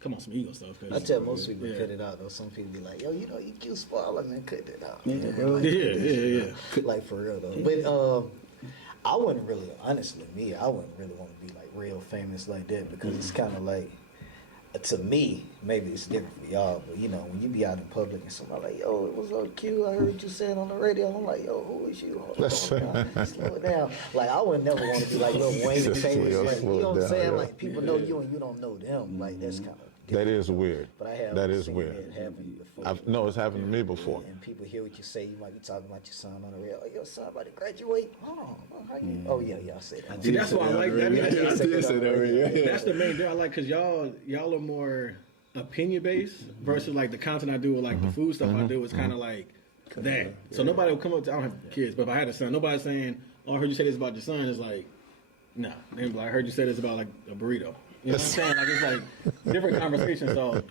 come on some ego stuff. I tell most people to cut it out though. Some people be like, yo, you know, you cute spoiler, man, cut it out. Yeah, bro. Yeah. Like for real though. But I wouldn't really, honestly, I wouldn't really want to be like real famous like that because it's kind of like, to me, maybe it's different for y'all, but you know, when you be out in public and somebody like, yo, it was so cute, I heard you saying on the radio, and I'm like, yo, who is you? Hold on, slow it down. Like, I would never want to be like Lil Wayne and famous. Like, you know what I'm saying? Like, people know you and you don't know them. Like, that's kind of That is weird. But I have That is seen weird. it happen before. No, it's happened to me before. And people hear what you say. You might be talking about your son on the radio. Like, your son about to graduate. Oh yeah, I said that. See, that's why I like that. I mean, I did say that already. that's the main thing I like because y'all are more opinion based versus like the content I do with like the food stuff I do is kind of like that. So nobody will come up to, I don't have kids, but if I had a son, nobody's saying, oh, I heard you say this about your son. It's like, nah. They be like, I heard you say this about like a burrito. You know what I'm saying? Like it's like different conversations. So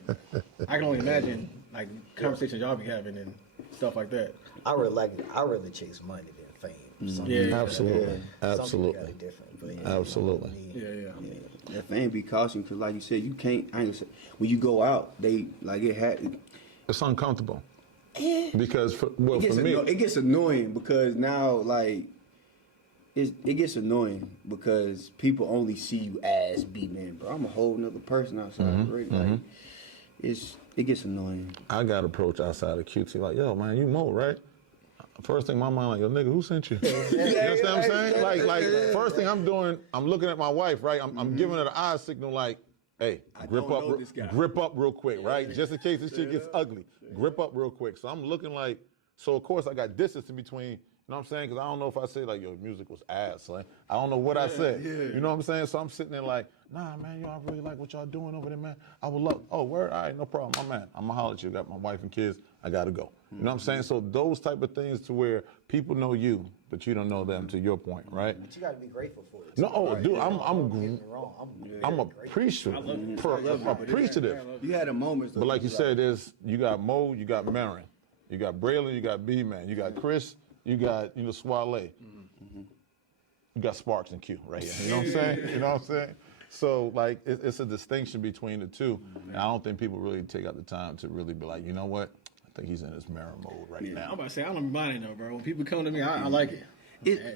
I can only imagine like conversations y'all be having and stuff like that. I really chase money than fame. Some Yeah, people absolutely. got it. Some Absolutely. people got it different, but, Absolutely. Yeah. That fame be costing because, like you said, you can't. I ain't gonna say when you go out, they like it had. It's uncomfortable. Because, for It me, gets annoying because now, like, it gets annoying because people only see you as B-Man, bro. I'm a whole nother person outside the ring. Like, it gets annoying. I got approached outside of QT like, yo, man, you Mo, right? First thing my mind like, yo, nigga, who sent you? You understand what I'm saying? Like, first thing I'm doing, I'm looking at my wife, right? I'm giving her the eye signal like, hey, grip up real quick, right? Just in case this shit gets ugly. Grip up real quick. So I'm looking like, so of course I got distance in between know what I'm saying? Because I don't know if I say like, yo, music was ass. Like, I don't know what I said. You know what I'm saying? So I'm sitting there like, nah, man, I really like what y'all doing over there, man. I would love, oh, word, all right, no problem, my man. I'm going to holler at you. Got my wife and kids. I got to go. You know what I'm saying? So those type of things to where people know you, but you don't know them, to your point, right? But you got to be grateful for it. No, oh, dude, Don't get me wrong. I'm appreciative. You had a moment. But like you said, you got Mo, you got Marin, you got Braylon, you got B-Man, you got Chris, you got, Swale. You got Sparks and Q right here. You know what I'm saying? You know what I'm saying? So, like, it's a distinction between the two. And I don't think people really take out the time to really be like, you know what? I think he's in his Marin mode right now. I'm about to say, I don't mind it though, bro. When people come to me, I like it.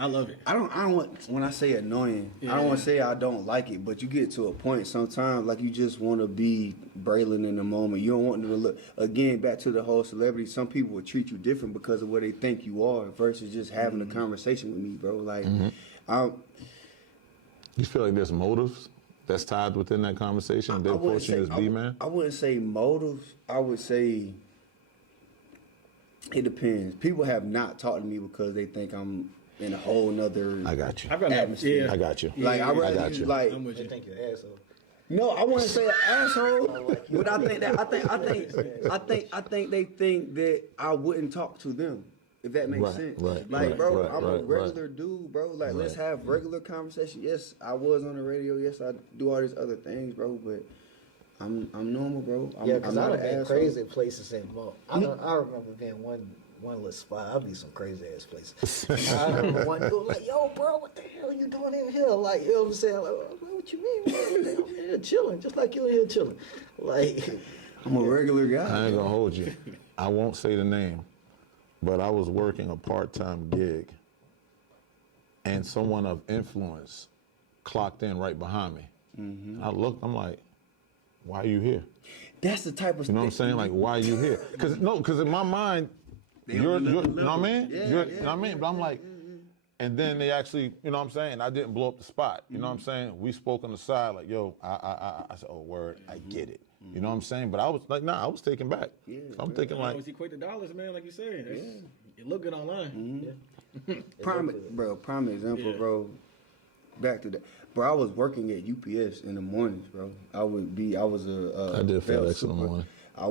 I love it. I don't want, when I say annoying, I don't want to say I don't like it, but you get to a point sometimes like you just want to be Braylon in the moment. You don't want to look, again, back to the whole celebrity. Some people will treat you different because of what they think you are versus just having a conversation with me, bro. Like, You feel like there's motives that's tied within that conversation? They're approaching you as B-Man? I wouldn't say motives. I would say it depends. People have not talked to me because they think I'm in a whole nother I got you. atmosphere. I got you. Like, I got rather you. like, I'm with They you. think you're an asshole. no, I wouldn't say an asshole, but I think they think that I wouldn't talk to them, if that makes Right, sense. right, like, right, bro, right, I'm a right, regular dude, bro. Like, let's have regular conversation. Yes, I was on the radio. Yes, I do all these other things, bro. But I'm normal, bro. Because I'm I've not an been asshole. crazy places in Mo. I remember being one little spot. I'll be some crazy ass places. And I remember one dude like, yo, bro, what the hell you doing in here? Like, you know what I'm saying? Like, what you mean? Man? I'm in here chilling, just like you in here chilling. Like, I'm a regular guy. I ain't gonna hold you. I won't say the name, but I was working a part-time gig, and someone of influence clocked in right behind me. I looked, I'm like, why are you here? That's the type of You know what I'm saying? Like, why are you here? Because in my mind, you're you know what I mean? Yeah, You know what I mean? But I'm like, and then they actually, you know what I'm saying? I didn't blow up the spot. You know what I'm saying? We spoke on the side, like, yo, I said, oh, word, I get it. You know what I'm saying? But I was like, nah, I was taken back. So I'm thinking I like, always equate to dollars, man, like you said. You look good online. prime example, bro. Back to that, bro. I was working at UPS in the mornings, bro. I was a I did belt FedEx in the morning. I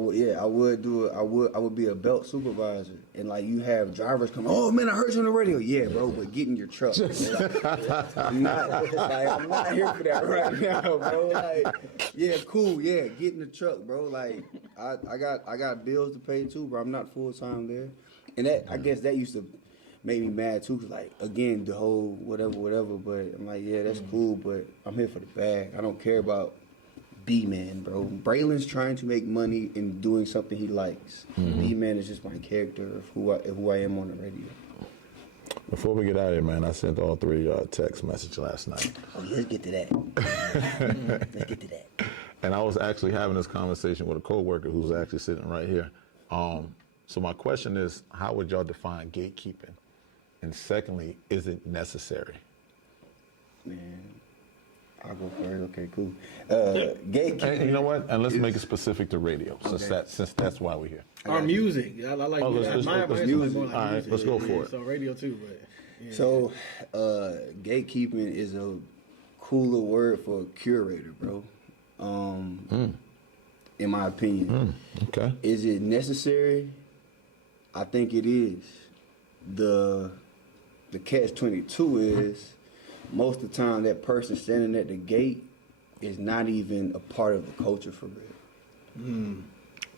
would be a belt supervisor, and like you have drivers come, oh man, I heard you on the radio, yeah, bro, but get in your truck. I'm not here for that right now, bro. Like, yeah, cool, yeah, get in the truck, bro. Like, I got bills to pay too, bro. I'm not full time there, and that I guess that used to make me mad too. 'Cause like again, the whole whatever. But I'm like, yeah, that's cool, but I'm here for the bag. I don't care about B-Man, bro. Braylon's trying to make money and doing something he likes. B-Man is just my character of who I am on the radio. before we get out of here, man, I sent all three text message last night. Oh, let's get to that. Let's get to that. And I was actually having this conversation with a coworker who's actually sitting right here. So my question is, how would y'all define gatekeeping? And secondly, is it necessary? Man, I'll go first. Okay, cool. Gatekeeping. And you know what? And let's make it specific to radio, since that's why we're here. Or music. I like let's music. all right, let's go for it. So radio too, but yeah. So, gatekeeping is a cooler word for a curator, bro. In my opinion. Okay. Is it necessary? I think it is. The catch-22 is most of the time that person standing at the gate is not even a part of the culture for real.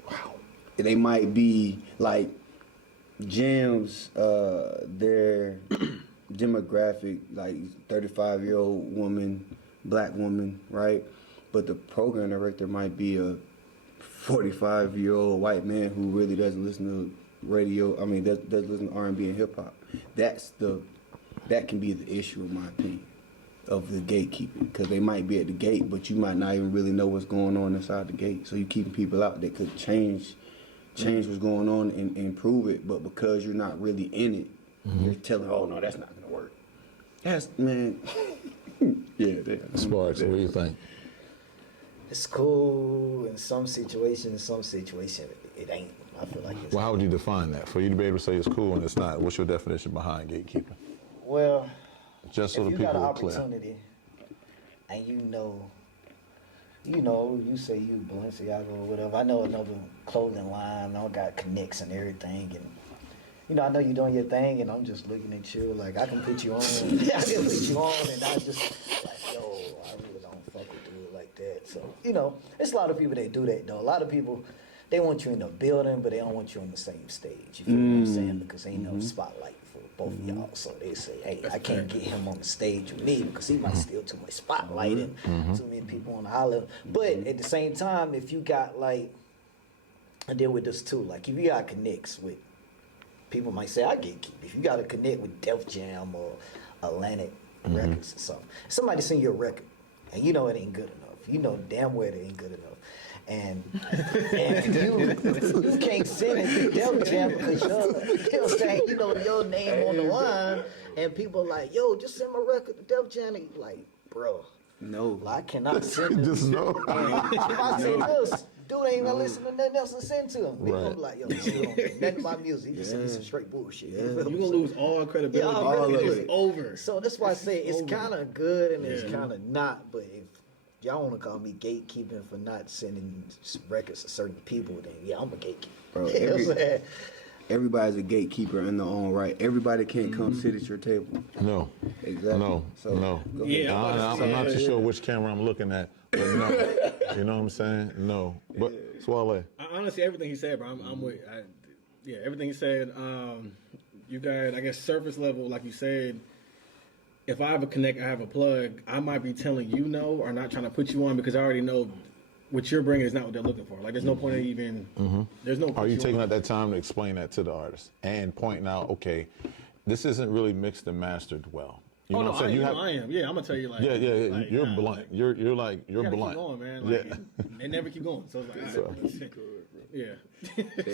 Wow. They might be like Jams, their demographic, like 35-year-old woman, black woman, right? But the program director might be a 45-year-old white man who really doesn't listen to radio. I mean, doesn't listen to R&B and hip hop. That can be the issue, in my opinion, of the gatekeeping, because they might be at the gate, but you might not even really know what's going on inside the gate. So you're keeping people out that could change what's going on and improve it, but because you're not really in it, you're telling, oh no, that's not gonna work. That's, man. Yeah. Sparks, what do you think? it's cool in some situations. it ain't. I feel like it's. Well, how would you define that? For you to be able to say it's cool and it's not, what's your definition behind gatekeeping? Well, Just so if the you people got an are clear. opportunity, and you say you Balenciaga or whatever. I know another clothing line. I got connects and everything, and I know you're doing your thing, and I'm just looking at you like I can put you on. I can put you on, and I just like, yo, I really don't fuck with dude like that. So it's a lot of people that do that though. A lot of people, they want you in the building, but they don't want you on the same stage. You feel what I'm saying? Because ain't no spotlight for both of y'all. So they say, hey, I can't get him on the stage with me because he might steal too much spotlight and too many people on the island. But at the same time, if you got like, I deal with this too. Like if you got connects with, people might say I gatekeep. If you got to connect with Def Jam or Atlantic Records or something, somebody send you a record and you know it ain't good enough. You know damn well it ain't good enough. And you can't send it to Def Jam because your name on the line, and people like, yo, just send my record to Def Jam. And you like, bro, No. I cannot send this. Just no. If I say this, dude ain't gonna listen to nothing else to send to him. They Right. gonna be like, yo, this dude don't know nothing about music. He just send me some straight bullshit. Yeah. You feel You're me? gonna lose all credibility. Yeah, all of it's it. over. So that's why I say it's over. kind of good and it's Yeah. kind of not. But if y'all want to call me gatekeeping for not sending records to certain people, then yeah, I'm a gatekeeper. Bro, You know what I'm saying? Everybody's a gatekeeper in their own right. Everybody can't come sit at your table. No. Exactly. No. So, No. go ahead. Yeah, I'm not too sure which camera I'm looking at, but no. You know what I'm saying? No. But Swale. Honestly, everything he said, bro, I'm with. Everything he said. You got, I guess, surface level, like you said. If I have a connect, I have a plug. I might be telling you no, or not trying to put you on because I already know what you're bringing is not what they're looking for. Like, there's no point in even. There's no. Are you taking out that time to explain that to the artist and pointing out, okay, this isn't really mixed and mastered well? You know what I'm saying? I am. Yeah, I'm gonna tell you like. Yeah. like, You're nah, blunt. like, You're gotta blunt. keep going, man. Like, Yeah. They never keep going. So it's like,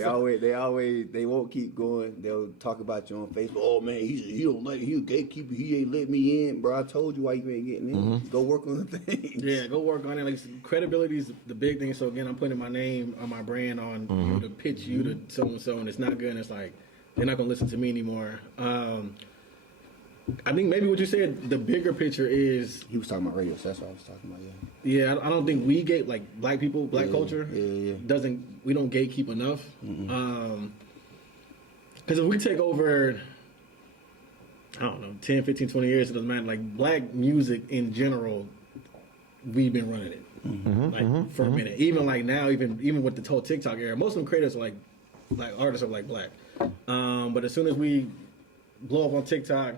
all right, yeah. They won't keep going. They'll talk about you on Facebook. Oh man, he don't like he a gatekeeper. He ain't let me in, bro. I told you why you ain't getting in. Go work on the things. Yeah, go work on it. Like credibility is the big thing. So again, I'm putting my name on my brand on you to pitch you to so and so, and it's not good. And it's like they're not gonna listen to me anymore. I think maybe what you said, the bigger picture is. He was talking about radio, so that's what I was talking about. Yeah. Yeah, I don't think we gate like black people, black culture yeah. we don't gatekeep enough. Because if we take over, I don't know, 10, 15, 20 years, it doesn't matter. Like black music in general, we've been running it for a minute. Even like now, even with the whole TikTok era, most of them creators are like artists are like black. But as soon as we blow up on TikTok,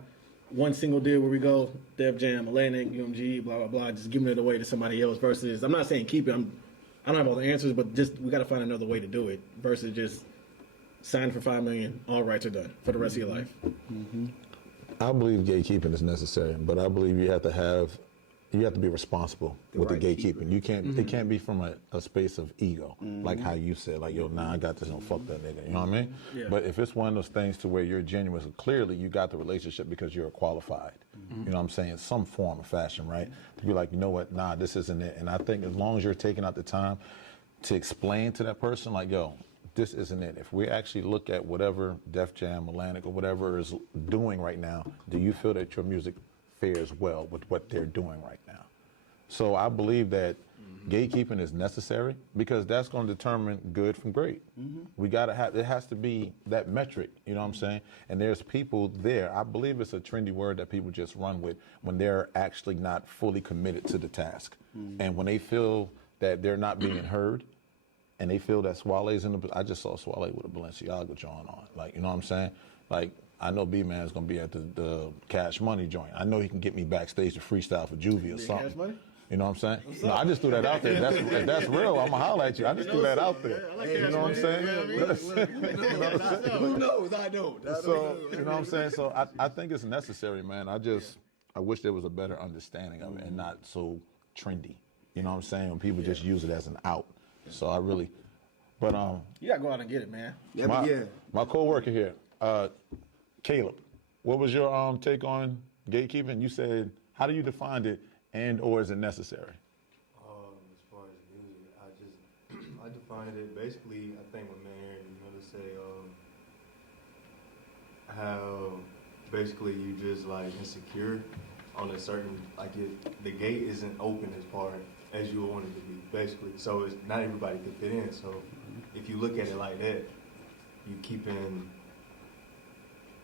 one single deal where we go, Def Jam, Atlantic, UMG, blah, blah, blah, just giving it away to somebody else versus, I'm not saying keep it, I don't have all the answers, but just, we got to find another way to do it versus just sign for $5 million, all rights are done for the rest of your life. I believe gatekeeping is necessary, but I believe you have to be responsible with the right gatekeeping. You can't. It can't be from a space of ego, like how you said, like yo, nah, I got this. Don't fuck that nigga. You know what I mean? Yeah. But if it's one of those things to where you're genuine, so clearly you got the relationship because you're qualified. You know what I'm saying? Some form of fashion, right? To be like, you know what? Nah, this isn't it. And I think as long as you're taking out the time to explain to that person, like, yo, this isn't it. If we actually look at whatever Def Jam, Atlantic, or whatever is doing right now, do you feel that your music fares well with what they're doing right now? So I believe that gatekeeping is necessary because that's going to determine good from great. We got to have, it has to be that metric, you know what I'm saying? And there's people there, I believe it's a trendy word that people just run with when they're actually not fully committed to the task. And when they feel that they're not being heard, and they feel that Swale's in the, I just saw Swale with a Balenciaga joint on. Like, you know what I'm saying? Like, I know B-Man's going to be at the Cash Money joint. I know he can get me backstage to freestyle for Juvie or something. Cash Money? You know what I'm saying? No, I just threw that out there. If that's real, I'm going to holler at you. I just threw that out there. You know what I'm saying? Who knows? I don't. So, you know what I'm saying? So I think it's necessary, man. I wish there was a better understanding of it and not so trendy. You know what I'm saying? When people just use it as an out. So I really, but You gotta go out and get it, man. my co-worker here, Caleb, what was your take on gatekeeping? You said, how do you define it, and or is it necessary? As far as music, I defined it basically. I think my man say how basically you just like insecure on a certain the gate isn't open as far as you want it to be basically. So it's not everybody can fit in. So if you look at it like that, you keeping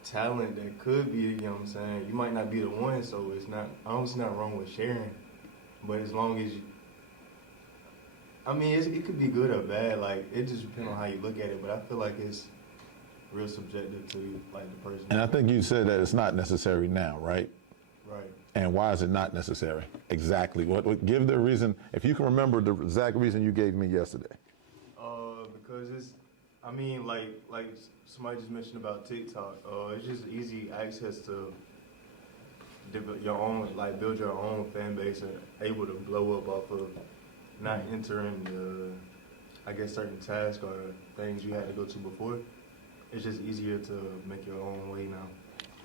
talent that could be, you know what I'm saying? You might not be the one, so it's not. I don't see nothing wrong with sharing, but as long as you. I mean, it could be good or bad. Like, it just depends on how you look at it. But I feel like it's real subjective to like the person. And I think you said that it's not necessary now, right? Right. And why is it not necessary? Exactly. What give the reason, if you can remember the exact reason you gave me yesterday. Because it's, I mean, like somebody just mentioned about TikTok. It's just easy access to your own, like build your own fan base and able to blow up off of not entering the, I guess, certain tasks or things you had to go to before. It's just easier to make your own way now.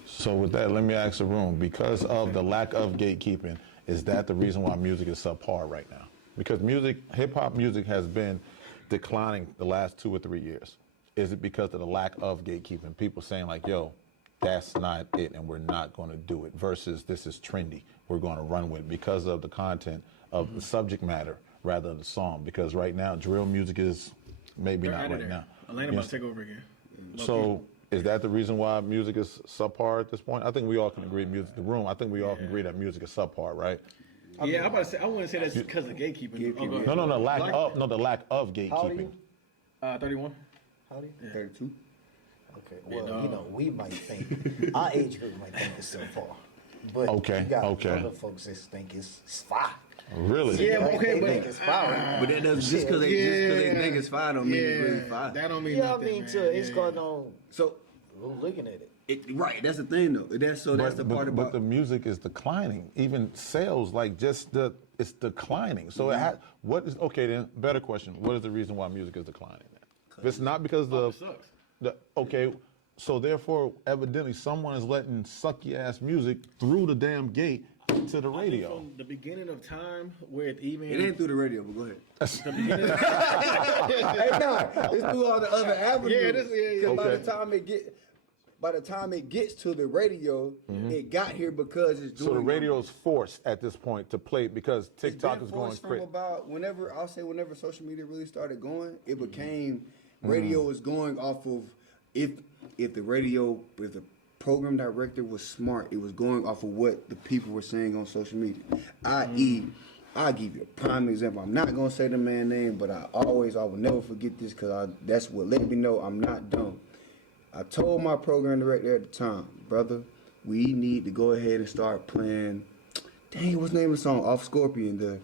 So with that, let me ask the room, because of the lack of gatekeeping, is that the reason why music is subpar right now? Because hip-hop music has been declining the last 2 or 3 years. Is it because of the lack of gatekeeping? People saying like, yo, that's not it and we're not going to do it, versus this is trendy, we're going to run with it, because of the content of the subject matter rather than the song. Because right now, drill music is maybe not right now. Atlanta about to take over again. So is that the reason why music is subpar at this point? I think we all can agree the room. I think we all can agree that music is subpar, right? Yeah, I'm about to say, I wouldn't say that's because of gatekeeping. No, the lack of gatekeeping. 31. How old are you? 32. Okay. Well, you know, we might think our age group might think it's so far, but Okay, you got okay. other folks that think it's fire. Really? Yeah, Right? okay, They but think it's fire. But that doesn't, just because they think it's fire don't mean it's really fire. that don't mean Yeah, I nothing. mean, man. it's going on. So, Who's looking at it? right, that's the thing though. That's the part But about. the music is declining. Even sales, it's declining. So what is, okay then, better question. What is the reason why music is declining then? If it's not because It sucks. okay, so therefore, evidently someone is letting sucky ass music through the damn gate to the radio. From the beginning of time, where it even It ain't through the radio, but go ahead. the beginning of, Hey, no, it's through all the other avenues. Yeah, it is, yeah. 'Cause Okay. by the time it gets to the radio, it got here because it's doing. So the radio is forced at this point to play because It's TikTok been is going forced from crazy. about whenever social media really started going, it became radio is going off of if the program director was smart, it was going off of what the people were saying on social media. I.e., I'll give you a prime example. I'm not gonna say the man's name, but I will never forget this because that's what let me know I'm not dumb. I told my program director at the time, brother, we need to go ahead and start playing. Dang, what's the name of the song? Off Scorpion.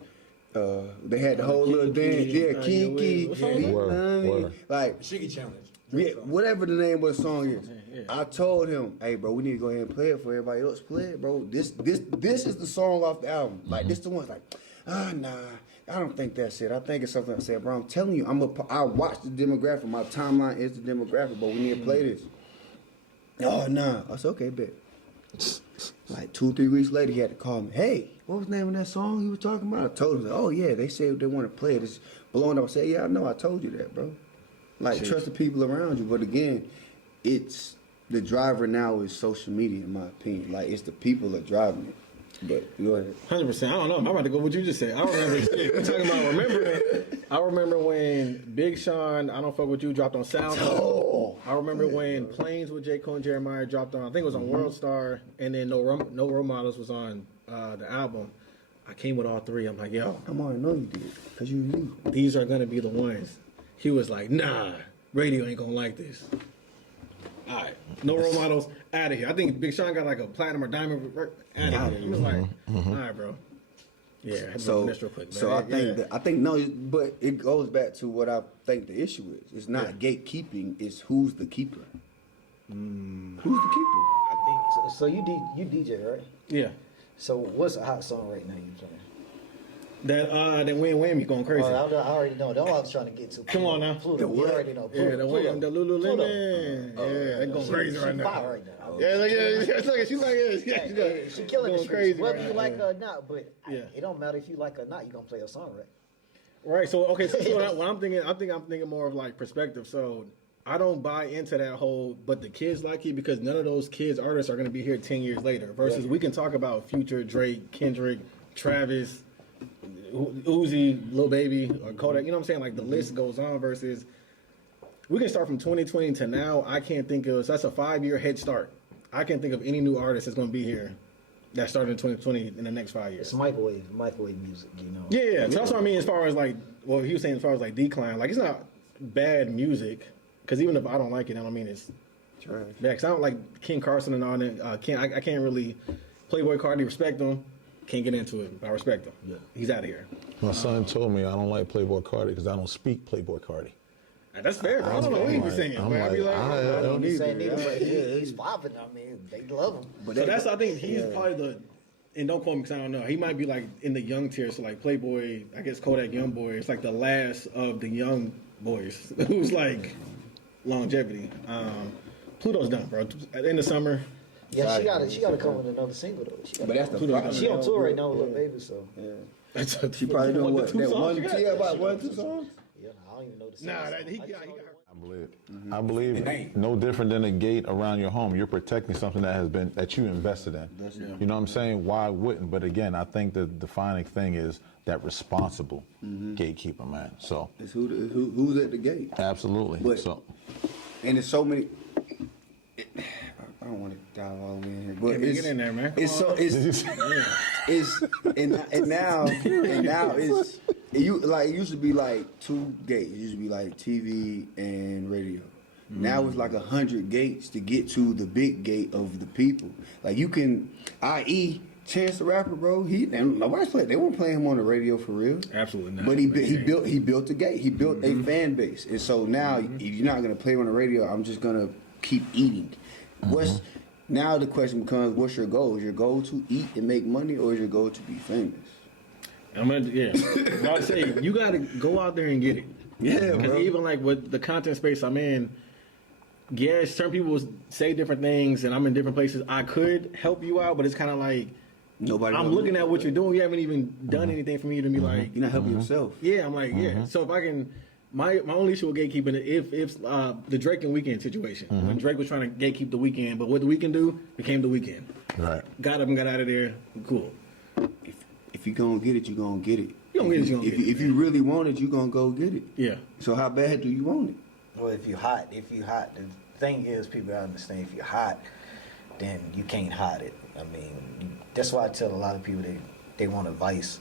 They had the whole little dance. Yeah, Kinky. What song is that? Word. Like, Shiggy Challenge. yeah, whatever the name of the song is. I told him, hey, bro, we need to go ahead and play it for everybody else. Play it, bro. This is the song off the album. Like, this the one. Like, nah, I don't think that's it. I think it's something I said, bro. I'm telling you, I watch the demographic. My timeline is the demographic, but we need to play this. Oh, nah. I said, okay, bet. Like 2-3 weeks later, he had to call me. Hey, what was the name of that song he was talking about? I told him, oh, yeah, they said they want to play it. It's blowing up. I said, yeah, I know. I told you that, bro. Like, trust the people around you. But again, it's the driver now is social media, in my opinion. Like, it's the people that driving it. But go ahead. 100%. I don't know. I'm about to go what you just said. I remember we're talking about remembering. I remember when Big Sean, I Don't Fuck With You, dropped on SoundCloud. Oh, I remember when Planes with J. Cole and Jeremiah dropped on, I think it was on World Star, and then No Role Models was on the album. I came with all three. I'm like, yo, I already know you did, because you. these are going to be the ones. He was like, nah, radio ain't going to like this. All right, No Role Models, out of here. I think Big Sean got like a platinum or diamond, out of here. He was like, all right, bro. Yeah, I had to So, finish real quick, man. so I think no, but it goes back to what I think the issue is. It's not gatekeeping. It's who's the keeper. Who's the keeper? I think so. You DJ, right? Yeah. So what's a hot song right now you playing? That Win Whammy going crazy. I already know. That's what I was trying to get to. Come on now. Pluto. You already know. Yeah, the Pluto. Wham, the Lululemon. Yeah, they going crazy right now. Fire right now. Yeah, look at she's like, She killing the going streets, crazy whether right you now. like her or not. But Yeah. it don't matter if you like her or not. You gonna play a song, right? Right. So okay. So what I'm thinking more of like perspective. So I don't buy into that whole, but the kids like it, because none of those kids artists are going to be here 10 years later. Versus we can talk about Future, Drake, Kendrick, Travis, Uzi, Lil Baby, or Kodak. You know what I'm saying? Like the list goes on. Versus we can start from 2020 to now. I can't think of, so that's a 5-year head start. I can't think of any new artist that's going to be here that started in 2020 in the next 5 years. It's microwave music, you know. Yeah. So that's what I mean as far as like, well, he was saying as far as like decline. Like it's not bad music, because even if I don't like it, I don't mean it's Trash. yeah, because I don't like Ken Carson and all that. I can't really, Playboy Cardi, respect him. Can't get into it. I respect him. Yeah. He's out of here. My son told me I don't like Playboy Cardi because I don't speak Playboy Cardi. That's fair, bro. I don't know what he was saying. I'm But I be like, like, I don't He's either. saying neither, but he's popping. I mean, they love him. But so that's, I think he's probably the, and don't quote me because I don't know, he might be like in the young tier, so like Playboy, I guess Kodak Young Boy, it's like the last of the young boys who's like longevity. Pluto's done, bro. At the end of summer. Yeah, she got to come with another single though. But that's the problem. She on tour right now with Lil Baby, so Yeah. She probably doing what? That one, about 1 or 2 songs? yeah, I don't even know the Nah, songs. he got her. I believe it. I believe it. No different than a gate around your home. You're protecting something that you invested in. You know what I'm saying? Why wouldn't? But again, I think the defining thing is that responsible gatekeeper, man. So It's who's at the gate. absolutely. But- So And there's so many. I don't want to dive all the way in here, but it's, Get in there, man. It's so it's and now it's it used to be like 2 gates. It used to be like TV and radio. Now it's like 100 gates to get to the big gate of the people. Like you can, i.e. Chance the Rapper, bro. Nobody's playing. They weren't playing him on the radio for real. Absolutely not. But he built a gate. He built a fan base, and so now if you're not gonna play him on the radio, I'm just gonna keep eating. Now the question becomes, what's your goal? Is your goal to eat and make money, or is your goal to be famous? I'm gonna, I would say you gotta go out there and get it. Yeah, Because bro. even like with the content space I'm in, yes, certain people say different things, and I'm in different places. I could help you out, but it's kind of like Nobody. I'm knows looking you. at what you're doing. You haven't even done anything for me to be like, You're not helping yourself. yeah. I'm like, yeah. So if I can, my only issue with gatekeeping, if the Drake and Weeknd situation, when Drake was trying to gatekeep the Weeknd, but what the Weeknd do became the Weeknd. right. Got up and got out of there. Cool. If you gonna get it, you gonna get it. You gonna get it, you gonna get it. If you really want it, you gonna go get it. Yeah. So how bad do you want it? Well, if you hot, the thing is, people gotta understand, if you're hot, then you can't hide it. I mean, that's why I tell a lot of people they want advice.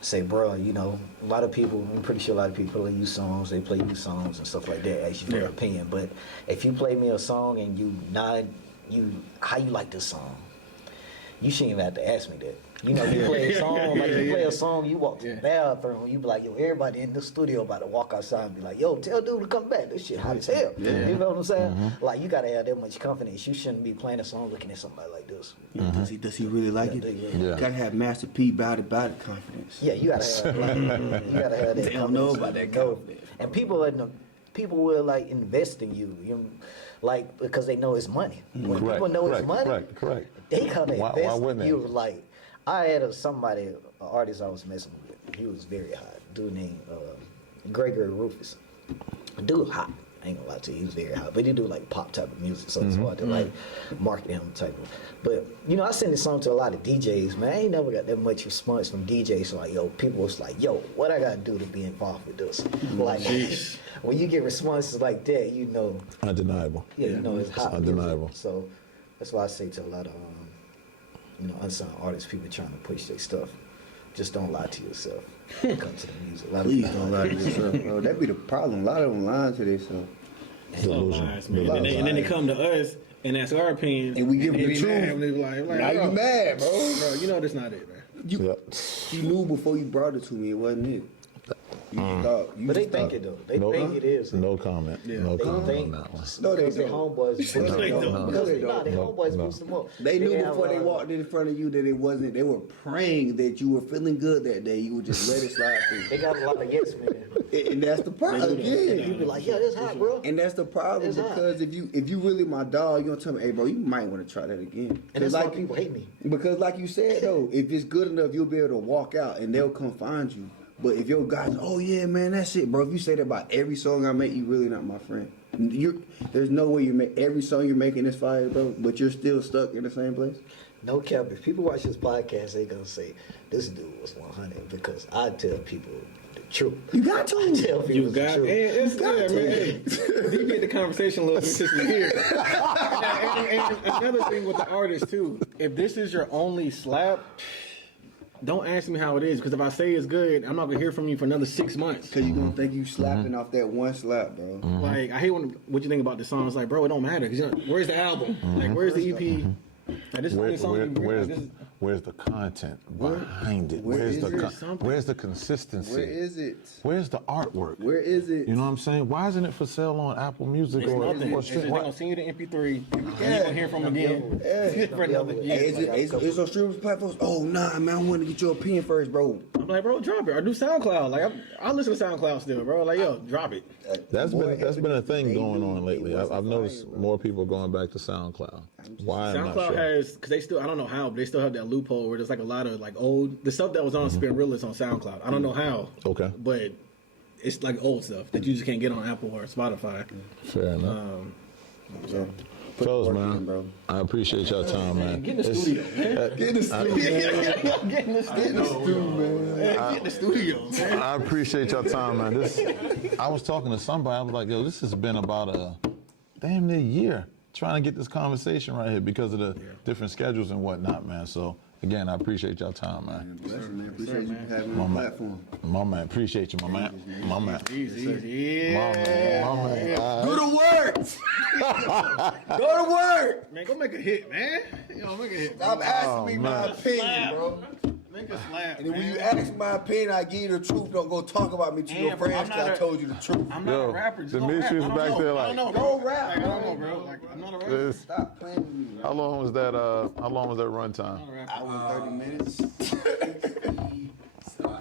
Say, bro, you know, a lot of people, I'm pretty sure a lot of people play you songs, they play you songs and stuff like that, ask you for an opinion. But if you play me a song and how you like this song, you shouldn't even have to ask me that. You know, you play a song, like you play a song, you walk to the bathroom, you be like, yo, everybody in the studio about to walk outside and be like, yo, tell dude to come back. This shit hot as hell. You know what I'm saying? Like, you gotta have that much confidence. You shouldn't be playing a song looking at somebody like this. Does he really like it? Yeah. Gotta have Master P about it confidence. Yeah, you gotta have, you gotta have that. They don't know about that confidence. And people will like invest in you, like because they know it's money. When people know it's money, Correct. they gonna Why invest wouldn't in they? you. Like I had an artist I was messing with. He was very hot. Dude named Gregory Rufus. Dude hot. I ain't gonna lie to you, he was very hot. But he do like pop type of music, so it's hard to like market him type of. But you know, I send this song to a lot of DJs, man. I ain't never got that much response from DJs. So like, yo, people was like, yo, what I gotta do to be involved with this? Like, when you get responses like that, you know, Undeniable. yeah, you know it's hot. Undeniable. So that's why I say to a lot of unsigned artists, people trying to push their stuff, just don't lie to yourself. When it comes to the music. A lot of Please people don't lie to yourself, bro. That be the problem. A lot of them lying to themselves. Delusion. Lies, man. And then they come to us and ask our opinion, And we give them they the be truth. mad, and they be like, Now you mad, bro. bro, you know that's not it, man. You knew before you brought it to me, it wasn't it. You just thought. You But they just think thought- it though. They think it is. No comment. No They comment think on that one. No, they because their don't. homeboys boost them No, up. they don't. Because No, they their don't. homeboys No. boost them up. They knew have before a they lot of- walked in front of you that it wasn't. They were praying that you were feeling good that day. You would just let it slide They through. got a lot of yes men. And that's the problem. You Yeah. be like, yeah, that's hot, bro. And that's the problem It's hot. because if you really my dog, you gonna tell me, hey, bro, you might want to try that again. And that's why like people hate me. Because like you said though, if it's good enough, you'll be able to walk out and they'll come find you. But if your guys, oh yeah, man, that's it, bro. If you say that about every song I make, you really not my friend. There's no way you make every song you're making is fire, bro. But you're still stuck in the same place. No cap. If people watch this podcast, they gonna say this dude was 100 because I tell people the truth. You got to. I tell people You the got truth. it's good, man. Hey, you get the conversation a little bit since we're here. And another thing with the artist too, if this is your only slap, don't ask me how it is because if I say it's good, I'm not gonna hear from you for another 6 months. Cause you gonna think you slapping off that one slap, bro. Like I hate what you think about the song. It's like, bro, it don't matter. 'Cause where's the album? Like, where's the EP? Like, this is the only song you Where's, this is- where's the content behind it? where Where's is the there something? where's the consistency? Where is it? Where's the artwork? Where is it? You know what I'm saying? Why isn't it for sale on Apple Music It's or nothing. It's just stream? they gonna send you the MP3 and you gonna hear from them again for another Hey, year. is those streaming platforms? Oh nah, man, I want to get your opinion first, bro. I'm like, bro, drop it or do SoundCloud. Like I listen to SoundCloud still, bro. Like, yo, drop it. That's Boy, been a thing they going knew on lately. it wasn't I've noticed fire, bro. more people going back to SoundCloud. Why? I'm not SoundCloud sure. has because they still I don't know how, but they still have that loophole where there's like a lot of like old the stuff that was on Spin Real is on SoundCloud. I don't know how. Okay. But it's like old stuff that you just can't get on Apple or Spotify. Fair enough. So, Fellas, work man, in, bro. I appreciate y'all time, man. Get in the It's- studio, man. Get in the studio, man. Get in the studio, man. Get in the studio, man. I appreciate your time, man. I was talking to somebody. I was like, yo, this has been about a damn near year trying to get this conversation right here because of the different schedules and whatnot, man. So, again, I appreciate your time, man. Bless you, man. Appreciate you having me on the platform. My man, appreciate you, my man. My man. Easy. My man. My man. Go to work. Go to work. Man, go make a hit, man. Yo, make a hit. Bro. Stop asking me my man. opinion, bro. Make a slap, And then when man. you ask my opinion, I give you the truth. Don't go talk about me to your Yeah, bro, friends I'm because I not told you the truth. I'm not Yo, a rapper. Just Demetrius don't rap. I back don't there know. like, I don't know, go bro. rap, Like, I don't bro. know, bro. Like, I'm not a rapper. This- Stop playing with me, bro. How long was that? How long was that run time? Hour and 30 minutes.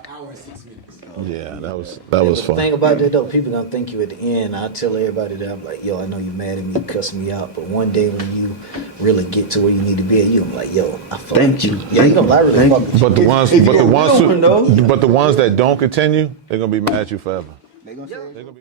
Hour and 6 minutes. Yeah, that was The fun. thing about that though, people gonna think you at the end. I tell everybody that I'm like, yo, I know you mad at me, you cussing me out, but one day when you really get to where you need to be at, you gonna be like, yo, I fuck Thank with you. Yeah, you gonna like really fuck with you. But the ones, if but you're the a ones, real one, though. but the ones that don't continue, they're gonna be mad at you forever. They gonna say. They're gonna be